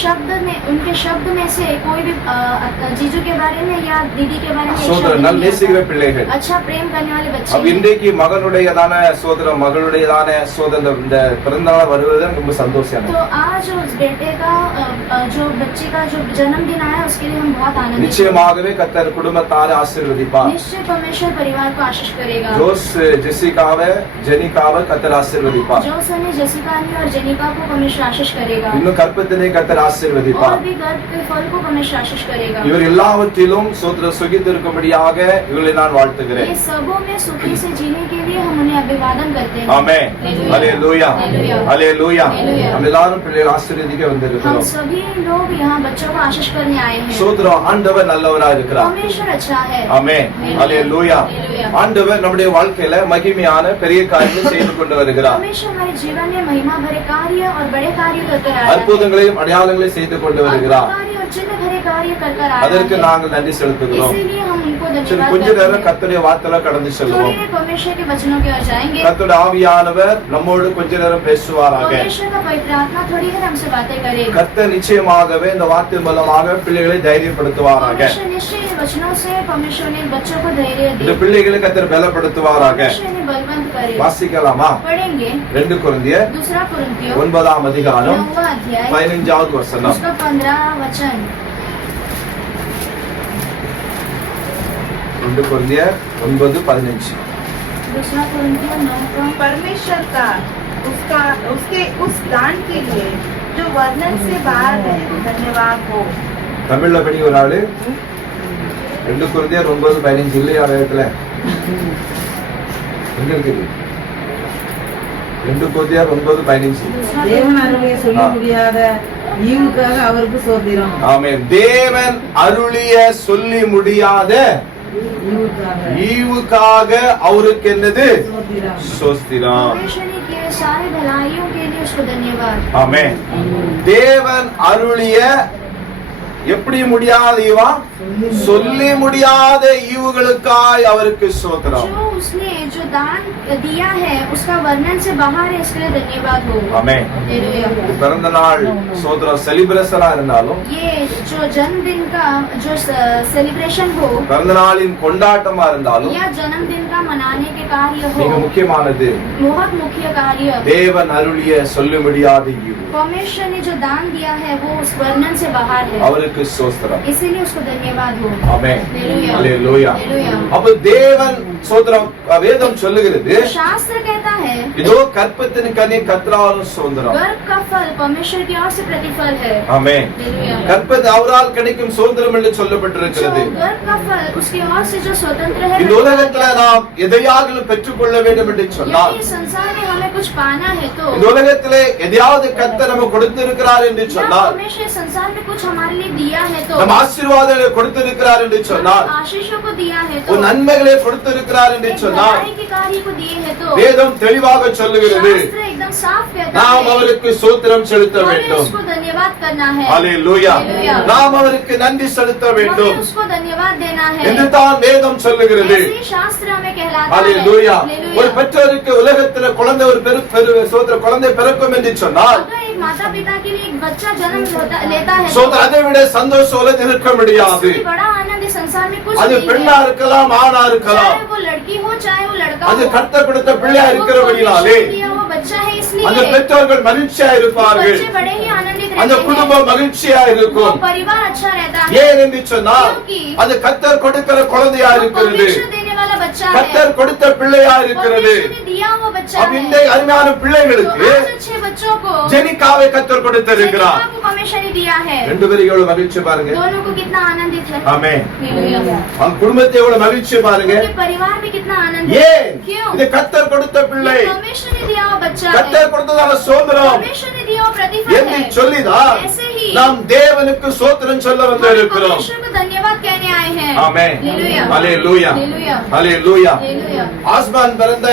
शब्द में से कोई भी जीजू के बारे में या दीदी के बारे में एक சோதரன் शब्द நல்ல नहीं நேசிக்கிற आता। பிள்ளைகள். अच्छा प्रेम करने वाले बच्चे அப்ப हैं। இன்றைக்கு மகனுடையதான சோதரம் மகளுடையதான சோதரம் இந்த பிறந்தநாள் வருவது ரொம்ப சந்தோஷம். तो आज उस बेटे का जो बच्चे का जो जन्मदिन आया उसके लिए हम बहुत आनंदित हैं। நிச்சயமாகவே கர்த்தர் குடும்பத்தாரை ஆசீர்வதிப்பார். निश्चय परमेश्वर परिवार को आशीष करेगा। ஜோஸ், ஜெசிகாவை, ஜெனிகாவை கர்த்தர் ஆசீர்வதிப்பார். जोसन ने जसिका स्तनपानी और जनिका को परमेश्वर आशीष करेगा இன்னும் கற்பத்தினை கர்த்தர் और ஆசீர்வதிப்பார். भी गर्भ के फल को परमेश्वर आशीष करेगा। இவர் எல்லாவற்றிலும் சோத்திர சுகித்திருக்கும்படியாக இவர்களை நான் வாழ்த்துகிறேன். ये सबों में सुखी से जीने के लिए हम उन्हें अभिवादन करते हैं। ஆமென். ஹalleluya. ஹalleluya. நம்ம எல்லாரும் பிள்ளைகளை ஆசீர்வதிக்க हम வந்திருக்கிறோம். सभी लोग यहाँ बच्चों को आशीष करने आए हैं। சோத்திரம் ஆண்டவர் நல்லவராய் இருக்கிறார். परमेश्वर अच्छा है। ஆமென். ஹalleluya. ஆண்டவர் நம்முடைய வாழ்க்கையில மகிமையான பெரிய காரியங்களை செய்து கொண்டு வருகிறார். परमेश्वर हमारे जीवन में महिमा भरे कार्य और बड़े कार्य करकर आ रहा है। அற்புதங்களையும் அடையாளங்களையும் செய்து கொண்டு வருகிறார். कार्य और चिन्ह भरे कार्य करकर आ रहा அதற்கு है। நாங்கள் நன்றி செலுத்துகிறோம். इसीलिए हम उनको சரி, धन्यवाद கொஞ்ச करते நேரம் हैं। கர்த்தருடைய வார்த்தையில கடந்து थोड़ी செல்வோம். देर परमेश्वर के वचनों की ओर जाएंगे। கர்த்தருடைய ஆவியானவர் நம்மோடு கொஞ்ச நேரம் பேசுவாராக. परमेश्वर का पवित्र आत्मा थोड़ी देर हमसे बातें करेगा। கர்த்தர் நிச்சயமாகவே இந்த வார்த்தை மூலமாக பிள்ளைகளை தைரியப்படுத்துவாராக. परमेश्वर निश्चय इन वचनों से परमेश्वर ने बच्चों को धैर्य இந்த दे। பிள்ளைகளை கர்த்தர் பலப்படுத்துவாராக. परमेश्वर इन्हें बलवंत करे। வாசிக்கலாமா? पढ़ेंगे 2 கொரிந்தியர் दूसरा कुरिन्थियों 9ஆம் அதிகாரம் 9वां अध्याय 15வது வசனம். उसका 15वां वचन। 2 கொரிந்தியர் 9:15. दूसरा कुरिन्थियों 9 का परमेश्वर का उसके उस दान के लिए जो वर्णन से बाहर है धन्यवाद हो। தமிழ்ல படி ஒரு ஆளு 2 கொரிந்தியர் 9:15 இல்லையா வேதத்துல? எங்க இருக்குது? 2 கொரிந்தியர் 9:15. தேவன் அருளிய சொல்ல முடியாத ஈவுக்காக அவருக்கு சோத்திரம். ஆமென். தேவன் அருளிய சொல்லி முடியாத ஈவுக்காக அவருக்கு என்னது? சோத்திரம். ஸ்தோத்திரம். परमेश्वर ने किए सारे भलाइयों के लिए उसको धन्यवाद। ஆமென். தேவன் அருளிய எப்படி முடியாத ஈவா? சொல்லி முடியாத ஈவுகளுக்காய் அவருக்கு ஸ்தோத்திரம். जो उसने जो दान दिया है उसका वर्णन से बाहर है, इसके लिए धन्यवाद हो। ஆமென். हालेलुया। பிறந்த நாள் ஸ்தோத்திரம் செலிப்ரேஷனா இருந்தாலும், ये जो जन्मदिन का जो सेलिब्रेशन हो பிறந்த நாளின் கொண்டாட்டமா இருந்தாலும், या जन्मदिन का मनाने के कार्य மிக हो, முக்கியமானது बहुत मुख्य कार्य தேவன் அருளிய சொல்ல முடியாத ஈவு. परमेश्वर ने जो दान दिया है वो उस वर्णन से बाहर है, அவருக்கு ஸ்தோத்திரம். इसीलिए उसको धन्यवाद हो। ஆமென். हालेलुया। ஹalleluya. हालेलुया। அப்ப தேவன் ஸ்தோத்திரம் வேதம் சொல்லுகிறது, शास्त्र कहता है இதோ கற்பத்தின் கனி கர்த்தரால் சுதந்திரம். गर्भ का फल परमेश्वर की ओर से प्रतिफल है। ஆமென். हालेलुया। கற்பது அவரால் கிடைக்கும் சுதந்திரம் என்று சொல்லப்பட்டிருக்கிறது. जो गर्भ का फल उसकी ओर से जो स्वतंत्र है, இந்த உலகத்துல நாம் எதையாவது பெற்றுக்கொள்ள வேண்டும் என்று சொன்னால், यदि संसार में हमें कुछ पाना है तो இந்த உலகத்திலே எதையாவது கர்த்தர் நமக்கு கொடுத்திருக்கிறார் என்று या சொன்னால், परमेश्वर संसार में कुछ हमारे लिए दिया है तो நம் ஆசீர்வாதங்களை கொடுத்திருக்கிறார் என்று சொன்னால், आशीषों को दिया है तो ஒரு நன்மைகளை கொடுத்திருக்கிறார் என்று சொன்னால், भलाई के कार्य को दिए है तो வேதம் தெளிவாக சொல்லுகிறது, शास्त्र एकदम साफ कहता நாம் है அவருக்கு ஸ்தோத்திரம் செலுத்த हमें வேண்டும். उसको धन्यवाद करना है। ஹalleluya. हालेलुया। நாம் அவருக்கு நன்றி செலுத்த हमें வேண்டும் उसको धन्यवाद देना है। என்று தான் வேதம் சொல்லுகிறது. ऐसे शास्त्र हमें कहलाता है। ஹalleluya. हालेलुया। ஒரு பெற்றோருக்கு உலகத்துல குழந்தை ஒரு சோதர குழந்தை பிறக்கும் என்று சொன்னால், अगर एक माता पिता के लिए एक बच्चा जन्म लेता है சோதர அதை விட சந்தோஷம் உலகத்தில் இருக்க முடியாது. इससे बड़ा आनंद इस संसार में कुछ அது नहीं பெண்ணா है। இருக்கலாம், ஆணா இருக்கலாம், चाहे वो लड़की हो चाहे वो लड़का அது हो, கர்த்தர் கொடுத்த பிள்ளையா वो இருக்கிறபடினாலே परमेश्वर दिया हुआ बच्चा है அந்த इसलिए பெற்றோர்கள் மகிழ்ச்சியா இருப்பார்கள். बच्चे बड़े ही आनंदित அந்த रहते குடும்பம் மகிழ்ச்சியா हैं। वो இருக்கும். परिवार अच्छा रहता है ஏன் என்று சொன்னால், क्योंकि அது கர்த்தர் கொடுக்கிற குழந்தையா वो இருக்கிறது, परमेश्वर देने वाला बच्चा है, கர்த்தர் கொடுத்த பிள்ளையா இருக்கிறது. परमेश्वर ने दिया हुआ बच्चा அப்ப है। இந்த அருமையான तो பிள்ளைகளுக்கு आज अच्छे बच्चों को ஜெனிகாவை கர்த்தர் கொடுத்திருக்கிறார். जेनिका को परमेश्वर ने दिया है। ரெண்டு பேரும் எவ்வளவு மகிழ்ச்சி பாருங்க. दोनों को कितना आनंदित है। ஆமென். हालेलुया। அவங்க குடும்பத்தை எவ்வளவு மகிழ்ச்சி பாருங்க. उनके परिवार में कितना आनंद है। ஏன்? क्यों? இது கர்த்தர் கொடுத்த பிள்ளை, ये परमेश्वर ने दिया हुआ बच्चा है, கர்த்தர் கொடுத்ததான சோதரம் परमेश्वर ने दिया हुआ प्रतिफल என்று है। சொல்லிதான் ऐसे ही நாம் தேவனுக்கு சோத்திரம் சொல்ல हम வந்திருக்கிறோம். परमेश्वर को धन्यवाद कहने आए हैं। ஆமென். हालेलुया। ஹalleluya. हालेलुया। ஹalleluya. हालेलुया। ஆஸ்மான் பிறந்த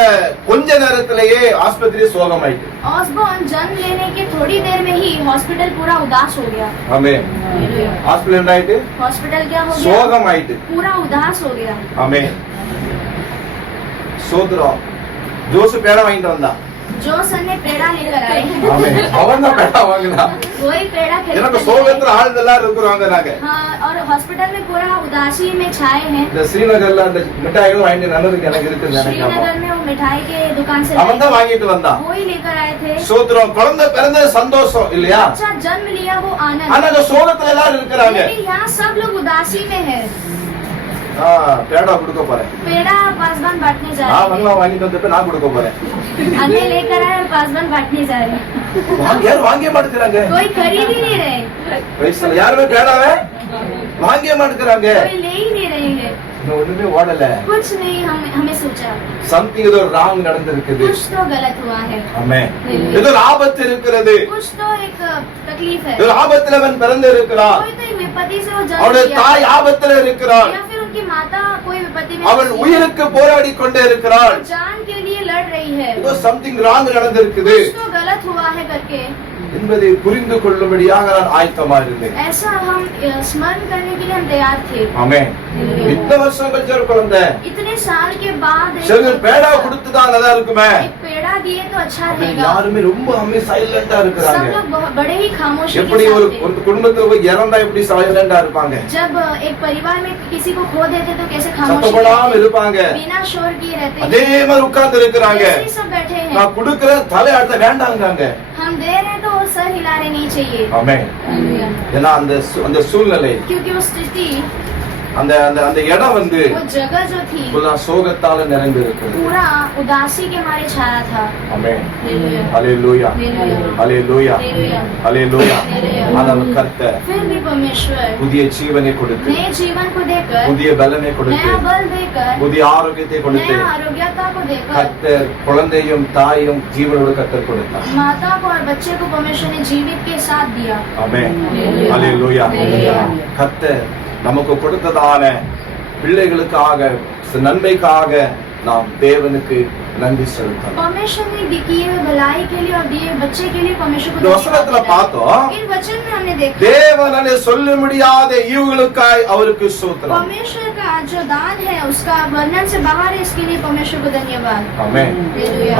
கொஞ்ச நேரத்திலேயே ஆஸ்பத்திரி சோகமாயிட்டு. ऑसबॉर्न जन्म लेने के थोड़ी देर में ही हॉस्पिटल पूरा उदास हो गया। ஆமென். हालेलुया। ஹாஸ்பிடல் என்ன ஆயிட்டு? हॉस्पिटल क्या हो गया? சோகமாயிட்டு. पूरा उदास हो गया। ஆமென். சோத்ரம் ஜோசு பேட வாங்கிட்டு வந்தா. जोसन ने पेड़ा लेकर आए। ஆமென். அவன் தான் பேட வாங்கினா. वही पेड़ा எனக்கு खरीद சோகத்துல ஆளுதெல்லாம் இருக்கிறாங்க நாங்க. हाँ, और हॉस्पिटल में पूरा उदासी में छाए हैं। இந்த ஸ்ரீநகர்ல அந்த மிட்டாய்கள் வாங்கிட்டு நல்லதுக்கு எனக்கு இருக்குது श्रीनगर நினைக்கிறேன். में वो मिठाई के दुकान से அவன் தான் வாங்கிட்டு வந்தான். वो ही लेकर आए थे। சோத்ரம் குழந்தை பிறந்த சந்தோஷம் இல்லையா? बच्चा जन्म लिया वो आनंद। ஆனா அந்த சோகத்துல எல்லாரும் இருக்கிறாங்க. लेकिन यहाँ सब लोग उदासी में है। பேடா கொடுக்க போறேன். पेड़ा पासवान बांटने जा நான் रहे हैं। வாங்கிட்டு வந்தப்ப நான் கொடுக்க போறேன். अंधे लेकर आए और पासवान बांटने जा रहे हैं। யாரும் வாங்க மாட்டேங்கிறாங்க. कोई खरीद ही नहीं रहे, Praise the Lord. யாருமே பேடாவே வாங்க மாட்டேங்கிறாங்க. कोई ले ही नहीं रहे हैं, இன்னும் ஒண்ணுமே ஓடல. कुछ नहीं हमें सोचा சம்திங் ஏதோ ராங் நடந்திருக்குது. कुछ तो गलत हुआ है, ஆமென். ஏதோ ஆபத்து இருக்கிறது. कुछ तो एक तकलीफ है, ஏதோ ஆபத்துல அவன் பிறந்து இருக்கிறான். कोई तो एक विपत्ति से वो அவனுடைய जन्म தாய் लिया, ஆபத்துல இருக்கிறாள். या फिर उनकी माता कोई विपत्ति में அவள் फंसी है, உயிருக்கு போராடி கொண்டே இருக்கிறாள். जान के लिए लड़ रही है, ஏதோ சம்திங் ராங் நடந்திருக்குது कुछ तो गलत हुआ है करके என்பதை புரிந்து கொள்ளும்படியாக நான் ஆயத்தமா இருந்தேன். ऐसा हम स्मरण करने के लिए हम तैयार थे। ஆமென். இத்தனை வருஷம் கழிச்சு ஒரு குழந்தை इतने साल के बाद சரி பேடா கொடுத்துதான் நல்லா இருக்குமே. एक पेड़ा दिए तो अच्छा ஆனா रहेगा। யாருமே ரொம்ப சைலண்டா सब இருக்கிறாங்க. लोग बड़े ही खामोशी எப்படி के ஒரு साथ थे। ஒரு குடும்பத்துல போய் இறந்தா எப்படி சைலண்டா இருப்பாங்க, जब एक परिवार में किसी को खो देते तो कैसे खामोश சத்தப்படாம இருப்பாங்க. बिना शोर किए रहते அதே மாதிரி உட்கார்ந்து இருக்கிறாங்க. ऐसे ही सब बैठे हैं। நான் கொடுக்கிற தலை அடுத்த வேண்டாங்காங்க. हम दे रहे हैं तो वो सर हिलाने नहीं चाहिए, ஆமென். ஏன்னா அந்த சூழ்நிலை क्योंकि वो स्थिति அந்த அந்த அந்த இடம் வந்து वो जगह जो थी புல்லா சோகத்தால நிறைந்து இருக்குது. पूरा उदासी के मारे छाया था। ஆமென். हालेलुया, ஹalleluya ஹalleluya हालेलुया। ஹalleluya. ஆனால் கர்த்தர் फिर भी परमेश्वर புதிய ஜீவனை கொடுத்து, नए जीवन को देकर, புதிய பலனை கொடுத்து, नया बल देकर, புதிய ஆரோக்கியத்தை கொடுத்து नया आरोग्यता को देकर கர்த்தர் குழந்தையும் தாயும் ஜீவனோடு கர்த்தர் கொடுத்தார். माता को और बच्चे को परमेश्वर ने जीवित के साथ दिया। ஆமென். ஹalleluya. கர்த்தர் நமக்கு கொடுத்ததான பிள்ளைகளுக்காக நன்மைக்காக நாம் தேவனுக்கு நன்றி செலுத்தணும். परमेश्वर ने किए हुए भलाई के लिए और दिए बच्चे के लिए परमेश्वर को இந்த வசனத்துல धन्यवाद देना பார்த்தோம், है। इन वचन में हमने देखा தேவனாலே சொல்ல முடியாத ஈவுகளுக்காய் அவருக்கு ஸ்தோத்திரம். परमेश्वर का जो दान है उसका वर्णन से बाहर है, इसके लिए परमेश्वर को धन्यवाद। ஆமென்.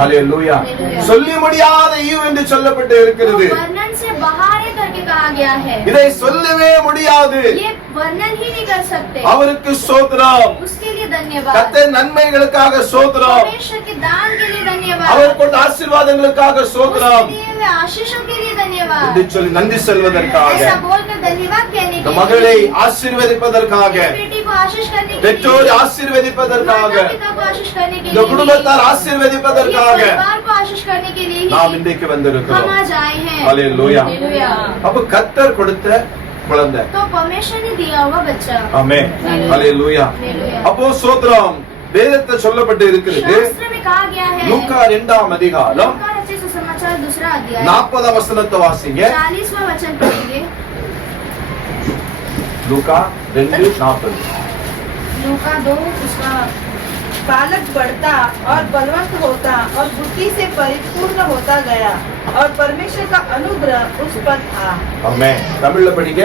हालेलुया। ஹalleluya. हालेलुया। சொல்ல முடியாத ஈவு என்று சொல்லப்பட்டு இருக்கிறது. तो वर्णन से बाहर है करके कहा गया है, இதை சொல்லவே முடியாது. ये वर्णन ही नहीं कर सकते। அவருக்கு ஸ்தோத்திரம். उसके लिए धन्यवाद, கர்த்தர் நன்மைகளுக்காக ஸ்தோத்திரம். परमेश्वर के दान के लिए धन्यवाद, அவர் கொடுத்த ஆசீர்வாதங்களுக்காக ஸ்தோத்திரம் उसके दिए हुए आशीषों के लिए धन्यवाद। என்று சொல்லி நன்றி செல்வதற்காக, ऐसा बोलकर धन्यवाद कहने இந்த के மகளை लिए, ஆசீர்வதிப்பதற்காக, बेटी को आशीष करने के பெற்றோரை लिए, ஆசீர்வதிப்பதற்காக, माता पिता को आशीष करने के இந்த लिए, குடும்பத்தார் ये ஆசீர்வதிப்பதற்காக परिवार को आशीष करने के लिए நாம் ही இன்றைக்கு हम வந்திருக்கிறோம். आज आए हैं। हालेलुया। हालेलुया। அப்ப கர்த்தர் கொடுத்த குழந்தை. तो परमेश्वर ने दिया हुआ बच्चा। ஆமென். ஹalleluya. हालेलुया। அப்போ ஸ்தோத்திரம். வேதத்தில் சொல்லப்பட்டு இருக்கிறது. शास्त्र में कहा गया है, லூக்கா 2ஆம் அதிகாரம் लूका रचित सुसमाचार 2 अध्याय 40ஆம் வசனத்தை வாசிங்க. 40वां वचन पढ़ेंगे। லூக்கா 2:40. लूका 2 उसका बालक बढ़ता और बलवंत होता और बुद्धि से परिपूर्ण होता गया और परमेश्वर का अनुग्रह उस पर था। ஆமென். தமிழ்ல படிங்க.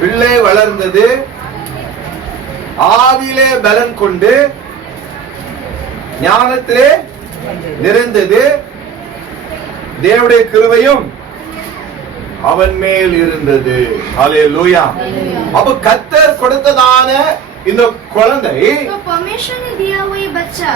பிள்ளை வளர்ந்தது, ஆவியிலே பலன் கொண்டு, ஞானத்திலே நிறைந்தது, தேவனுடைய கிருபையும் அவன் மேல் இருந்தது. ஹalleluya. அப்ப கர்த்தர் கொடுத்ததான இந்த குழந்தை तो परमेश्वर ने दिया हुआ ये बच्चा,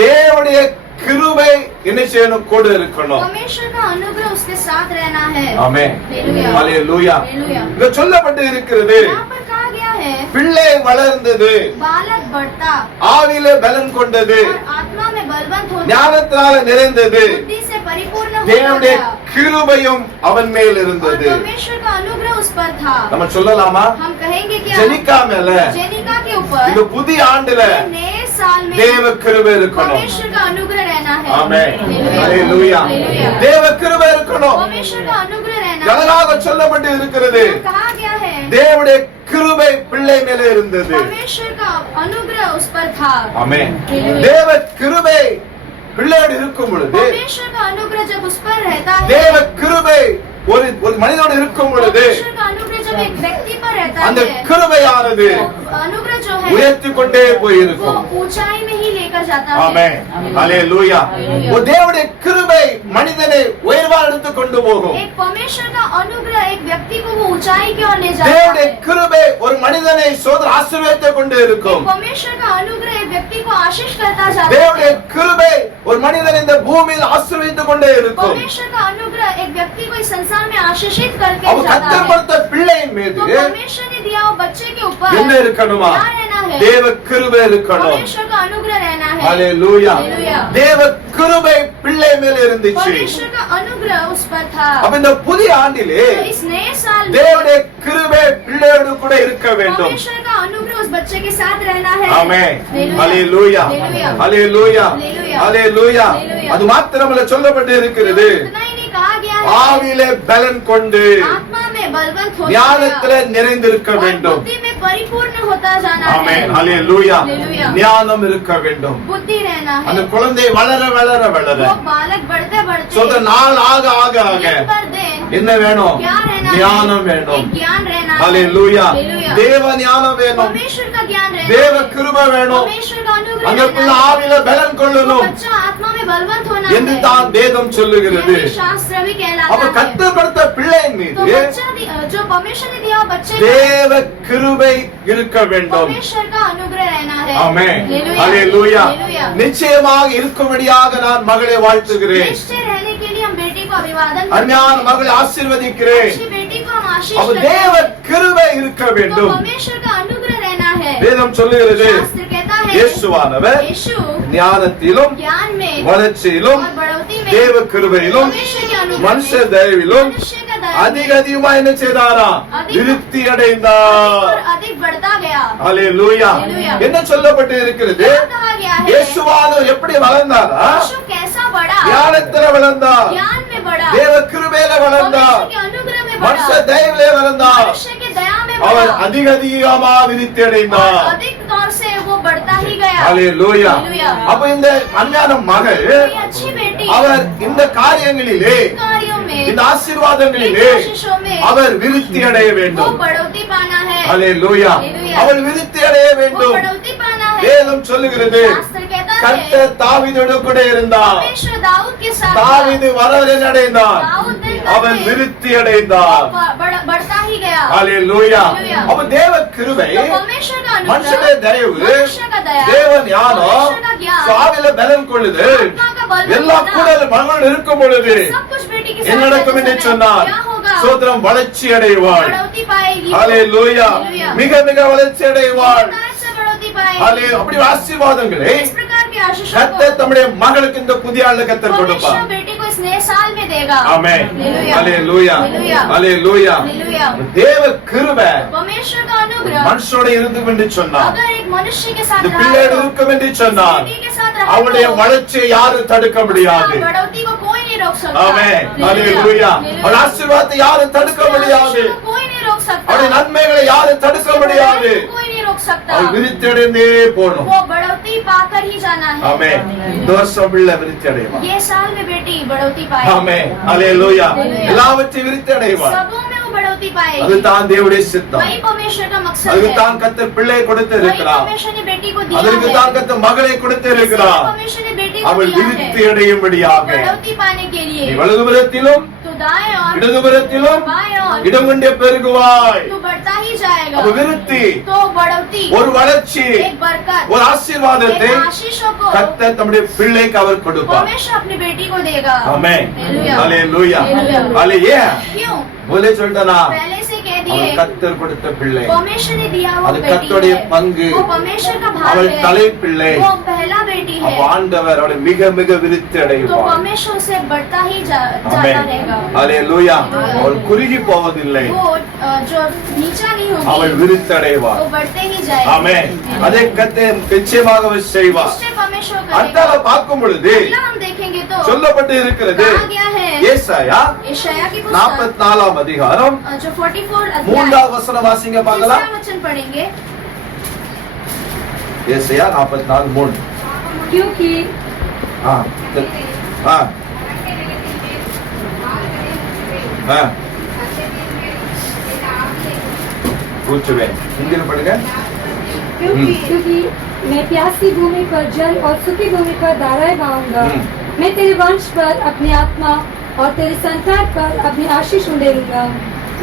தேவனுடைய கிருபை என்ன செய்யணும்? கூட இருக்கணும். परमेश्वर का अनुग्रह उसके साथ रहना है। ஆமென். हालेलुया। ஹalleluya. हालेलुया। இங்க சொல்லப்பட்டு இருக்கிறது, यहाँ पर कहा गया है, பிள்ளை வளர்ந்தது, बालक बढ़ता ஆவியிலே பலன் கொண்டது, और आत्मा में बलवंत होता, ஞானத்தினால நிறைந்தது, बुद्धि से परिपूर्ण தேவனுடைய होता கிருபையும் அவன் மேல் और இருந்தது. परमेश्वर का अनुग्रह उस पर था। நம்ம சொல்லலாமா? हम कहेंगे क्या? ஜெனிகா மேல जेनिका के ऊपर இந்த புதிய ஆண்டுல ये नए साल में தேவ கிருபை இருக்கணும். परमेश्वर का अनुग्रह रहना है। ஆமென். हालेलुया। ஹalleluya. हालेलुया। தேவ கிருபை இருக்கணும். परमेश्वर का अनुग्रह रहना है। அழகாக சொல்லப்பட்டு இருக்கிறது, कहा गया है, தேவனுடைய கிருபை பிள்ளை மேல இருந்தது. परमेश्वर का अनुग्रह उस पर था। ஆமென். हालेलुया। தேவ கிருபை பிள்ளையோடு இருக்கும் பொழுது, परमेश्वर का अनुग्रह जब उस पर रहता है, தேவ கிருபை ஒரு மனிதனோடு இருக்கும் பொழுது, परमेश्वर का अनुग्रह जब एक व्यक्ति पर रहता அந்த है, கிருபையானது वो अनुग्रह जो है உயர்த்தி கொண்டே वो போயிருக்கும். ऊंचाई में ही लेकर जाता है। ஆமென். ஹalleluya. हालेलुया। தேவனுடைய கிருபை மனிதனை உயர்வா எடுத்துக் கொண்டு கொண்டு போகும். एक परमेश्वर का अनुग्रह एक व्यक्ति को वो ऊंचाई की ओर ले जाता தேவனுடைய है। கிருபை ஒரு மனிதனை சோதர ஆசீர்வதித்துக் கொண்டே एक இருக்கும். परमेश्वर का अनुग्रह एक व्यक्ति को आशीष करता जाता தேவனுடைய है। கிருபை ஒரு மனிதனை இந்த பூமியில் ஆசீர்வதித்துக் கொண்டே இருக்கும். परमेश्वर का अनुग्रह एक व्यक्ति को इस संसार में आशीषित करके அவ जाता கர்த்தர் है। கொடுத்த பிள்ளையின் மீது तो परमेश्वर ने दिया वो बच्चे के ऊपर என்ன இருக்கணுமா? क्या रहना है? தேவ கிருபை இருக்கணும். परमेश्वर का अनुग्रह रहना है। ஹalleluya. हालेलुया। தேவ கிருபை பிள்ளை மேல இருந்துச்சு. परमेश्वर का अनुग्रह उस पर था। அப்ப இந்த புதிய ஆண்டிலே तो इस नए साल में தேவனுடைய கிருபை பிள்ளையோடு கூட இருக்க வேண்டும். परमेश्वर का अनुग्रह उस बच्चे के साथ रहना है। ஆமென். हालेलुया। ஹalleluya. हालेलुया। ஹalleluya. हालेलुया। ஹalleluya. அது மாத்திரமல்ல சொல்லப்பட்டு இருக்கிறது. इतना ही नहीं कहा गया है। ஆவியிலே பலன் கொண்டு आत्मा में बलवंत होता ஞானத்திலே गया நிறைந்திருக்க और வேண்டும். बुद्धि में परिपूर्ण होता जाना ஆமென். है। ஹalleluya. हालेलुया। ஞானம் இருக்க வேண்டும். बुद्धि रहना है। அந்த குழந்தை வளர வளர வளர वो बालक बढ़ते बढ़ते சொந்த நாள் ஆக ஆக ஆக दिन पर दिन என்ன வேணும்? क्या रहना ஞானம் है? வேணும். एक ज्ञान रहना है। ஹalleluya. हालेलुया। தேவ ஞானம் வேணும். परमेश्वर का ज्ञान रहना தேவ है। கிருபை வேணும். परमेश्वर का अनुग्रह அந்த रहना பிள்ளை है। ஆவியில பலன் वो கொள்ளணும் बच्चा आत्मा में बलवंत होना என்று है। தான் வேதம் சொல்லுகிறது. यही शास्त्र भी कहलाता அவ है। கட்டுப்படுத்த பிள்ளையின் तो மீது बच्चा जो परमेश्वर ने दिया वो बच्चे को தேவ கிருபை இருக்க வேண்டும். परमेश्वर का अनुग्रह रहना है। ஆமென். हालेलुया। ஹalleluya. हालेलुया। நிச்சயமாக இருக்கும்படியாக நான் மகளை வாழ்த்துகிறேன். निश्चय रहने के लिए हम बेटी को अभिवादन அருமையான மகளை ஆசீர்வதிக்கிறேன். अच्छी बेटी को हम आशीष அவ करते தேவ हैं। கிருபை இருக்க तो வேண்டும். परमेश्वर का अनुग्रह रहना है। வேதம் சொல்லுகிறது शास्त्र कहता है இயேசுவானவர் यीशु ஞானத்திலும் ज्ञान में வளர்ச்சியிலும் और बढ़ोतरी में தேவ கிருபையிலும் परमेश्वर के अनुग्रह மனுஷ में தயவிலும் मनुष्य का दया அதிக அதிகமா என்ன செய்தாரா? அதிக- விருத்தி अधिक அடைந்தார். और अधिक बढ़ता गया। ஹalleluya. हालेलुया। என்ன சொல்லப்பட்டு இருக்கிறது? क्या कहा गया है? இயேசுவானவர் எப்படி வளர்ந்தாரா? यीशु कैसा बढ़ा? ஞானத்தில வளர்ந்தார். ज्ञान में बढ़ा। தேவ கிருபையில வளர்ந்தார். परमेश्वर के अनुग्रह में மனுஷ बढ़ा। தயவிலே வளர்ந்தார். मनुष्य के दया में அவர் बढ़ा। அதிக அதிகமா விருத்தி और அடைந்தார். अधिक तौर से वो बढ़ता ही गया। ஹalleluya. हालेलुया। அப்ப இந்த அஞ்ஞான மகள் ये अच्छी बेटी அவர் இந்த காரியங்களிலே कार्यों में இந்த ஆசீர்வாதங்களிலே इन कोशिशों में அவர் விருத்தி அடைய वो வேண்டும். बढ़ोतरी पाना है। ஹalleluya. हालेलुया। அவள் விருத்தி அடைய वो வேண்டும். बढ़ोतरी पाना है। வேதம் சொல்லுகிறது शास्त्र कहता है கர்த்தர் தாவீதோடு கூட இருந்தார். परमेश्वर दाऊद के साथ था। தாவீது வரவரை அடைந்தார். दाऊद दिन அவன் में விருத்தி அடைந்தார். बढ़ता ही गया। ஹalleluya. हालेलुया। அப்ப தேவ கிருபை, तो परमेश्वर का மனுஷனுடைய अनुग्रह தயவு, मनुष्य का दया தேவ ஞானம், परमेश्वर का ज्ञान சாவில பலம் கொள்ளுது, आत्मा का बल எல்லா होना, கூட மகள் இருக்கும் பொழுது सब कुछ बेटी के என்ன साथ நடக்கும் என்று रहते சொன்னார்? समय क्या होगा? சோத்திரம் வளர்ச்சி அடைவாள். बढ़ोतरी पाएगी। ஹalleluya. हालेलुया। மிக மிக வளர்ச்சி அடைவாள். विस्तार से बढ़ोतरी पाएगी। ஹalleluya. அப்படி ஆசீர்வாதங்களை इस प्रकार के आशीषों கர்த்தர் को தம்முடைய மகளுக்கு இந்த புதிய ஆண்டு கர்த்தர் परमेश्वर கொடுப்பார். बेटी को इस नए साल में देगा। ஆமென். हालेलुया। ஹalleluya. हालेलुया। ஹalleluya. हालेलुया। தேவ கிருபை परमेश्वर का अनुग्रह மனுஷனோட இருந்து என்று சொன்னார். अगर एक मनुष्य के साथ இந்த रहा பிள்ளையோடு तो, இருக்கும் என்று சொன்னார். बेटी के साथ रहा அவளுடைய तो, வளர்ச்சியை யாரும் தடுக்க முடியாது. उसका बढ़ोतरी को कोई नहीं रोक सकता। ஆமென். हालेलुया। ஹalleluya. हालेलुया। அவள் ஆசீர்வாதத்தை யாரும் தடுக்க उसके முடியாது. आशीष को कोई नहीं रोक सकता। அவளுடைய நன்மைகளை யாரும் தடுக்க उसके முடியாது. बुराई को कोई नहीं रोक सकता। அவள் விருத்தி அடைந்தே போகணும். वो बढ़ोतरी पाकर ही जाना है। ஆமென். இந்த வருஷம் பிள்ளை விருத்தி அடைவாள். ये साल में बेटी बढ़ोतरी पाए। ஆமென். ஹalleluya. हालेलुया। எல்லாவற்றையும் விருத்தி அடைவாள். सबों में वो बढ़ोतरी पाएगी। அதுதான் தேவனுடைய சித்தம். वही परमेश्वर का मकसद அதுக்கு है। தான் கர்த்தர் பிள்ளை கொடுத்து वही இருக்கிறார். परमेश्वर ने बेटी को दिया அதற்கு है। தான் கர்த்தர் மகளை கொடுத்து इसलिए இருக்கிறார். परमेश्वर ने बेटी को அவள் दिया விருத்தி है। அடையும்படியாக बढ़ोतरी पाने के நீ लिए வலதுபுறத்திலும் तो दाएं और இடதுபுறத்திலும் बाएं और இடம் கொண்டே பெருகுவாய். तो बढ़ता ही जाएगा। அப்ப விருத்தி, तो बढ़ोतरी, ஒரு வளர்ச்சி, एक बरकत, ஒரு ஆசீர்வாதத்தை एक आशीषों को கர்த்தர் தம்முடைய பிள்ளைக்கு அவர் கொடுப்பார். परमेश्वर अपनी बेटी को देगा। ஆமென். हालेलुया। ஹalleluya. हालेलुया। ஹalleluya. क्यों? बोले சொல்றனா पहले से कह அவர் दिए கர்த்தர் கொடுத்த பிள்ளை. परमेश्वर ने दिया वो அது बेटी கர்த்தருடைய है। பங்கு. वो परमेश्वर का भाग அவள் है। தலை பிள்ளை. वो पहला बेटी है। அப்ப ஆண்டவர் அவளை மிக மிக விருத்தி तो அடைவார். परमेश्वर से बढ़ता ही जाता ஆமென். रहेगा। ஹalleluya. அவள் குறுகி போவதில்லை. वो जो नीचा नहीं அவள் होगी விருத்தி அடைவார். वो बढ़ते ही जाएगी। ஆமென். அதை கர்த்தர் நிச்சயமாக அவர் செய்வார். निश्चय परमेश्वर அந்தால करेगा। பார்க்கும் பொழுது अगला हम देखेंगे तो சொல்லப்பட்டு இருக்கிறது कहा गया है ஏசாயா यशायाह की पुस्तक 44ஆம் அதிகாரம் जो 44 अध्याय 3வது வசனம் வாசிங்க பார்க்கலாம். तीसरा वचन पढ़ेंगे। ஏசாயா 44:3. क्योंकि ஆ ஆ ஆ கூச்சுவேன் ஹிந்தியில் படுங்க. क्योंकि मैं प्यासी भूमि पर जल और सूखी भूमि पर धाराएं बहाऊंगा। हम्म। मैं तेरे वंश पर अपनी आत्मा और तेरे संतान पर अपनी आशीष उंडेलूंगा।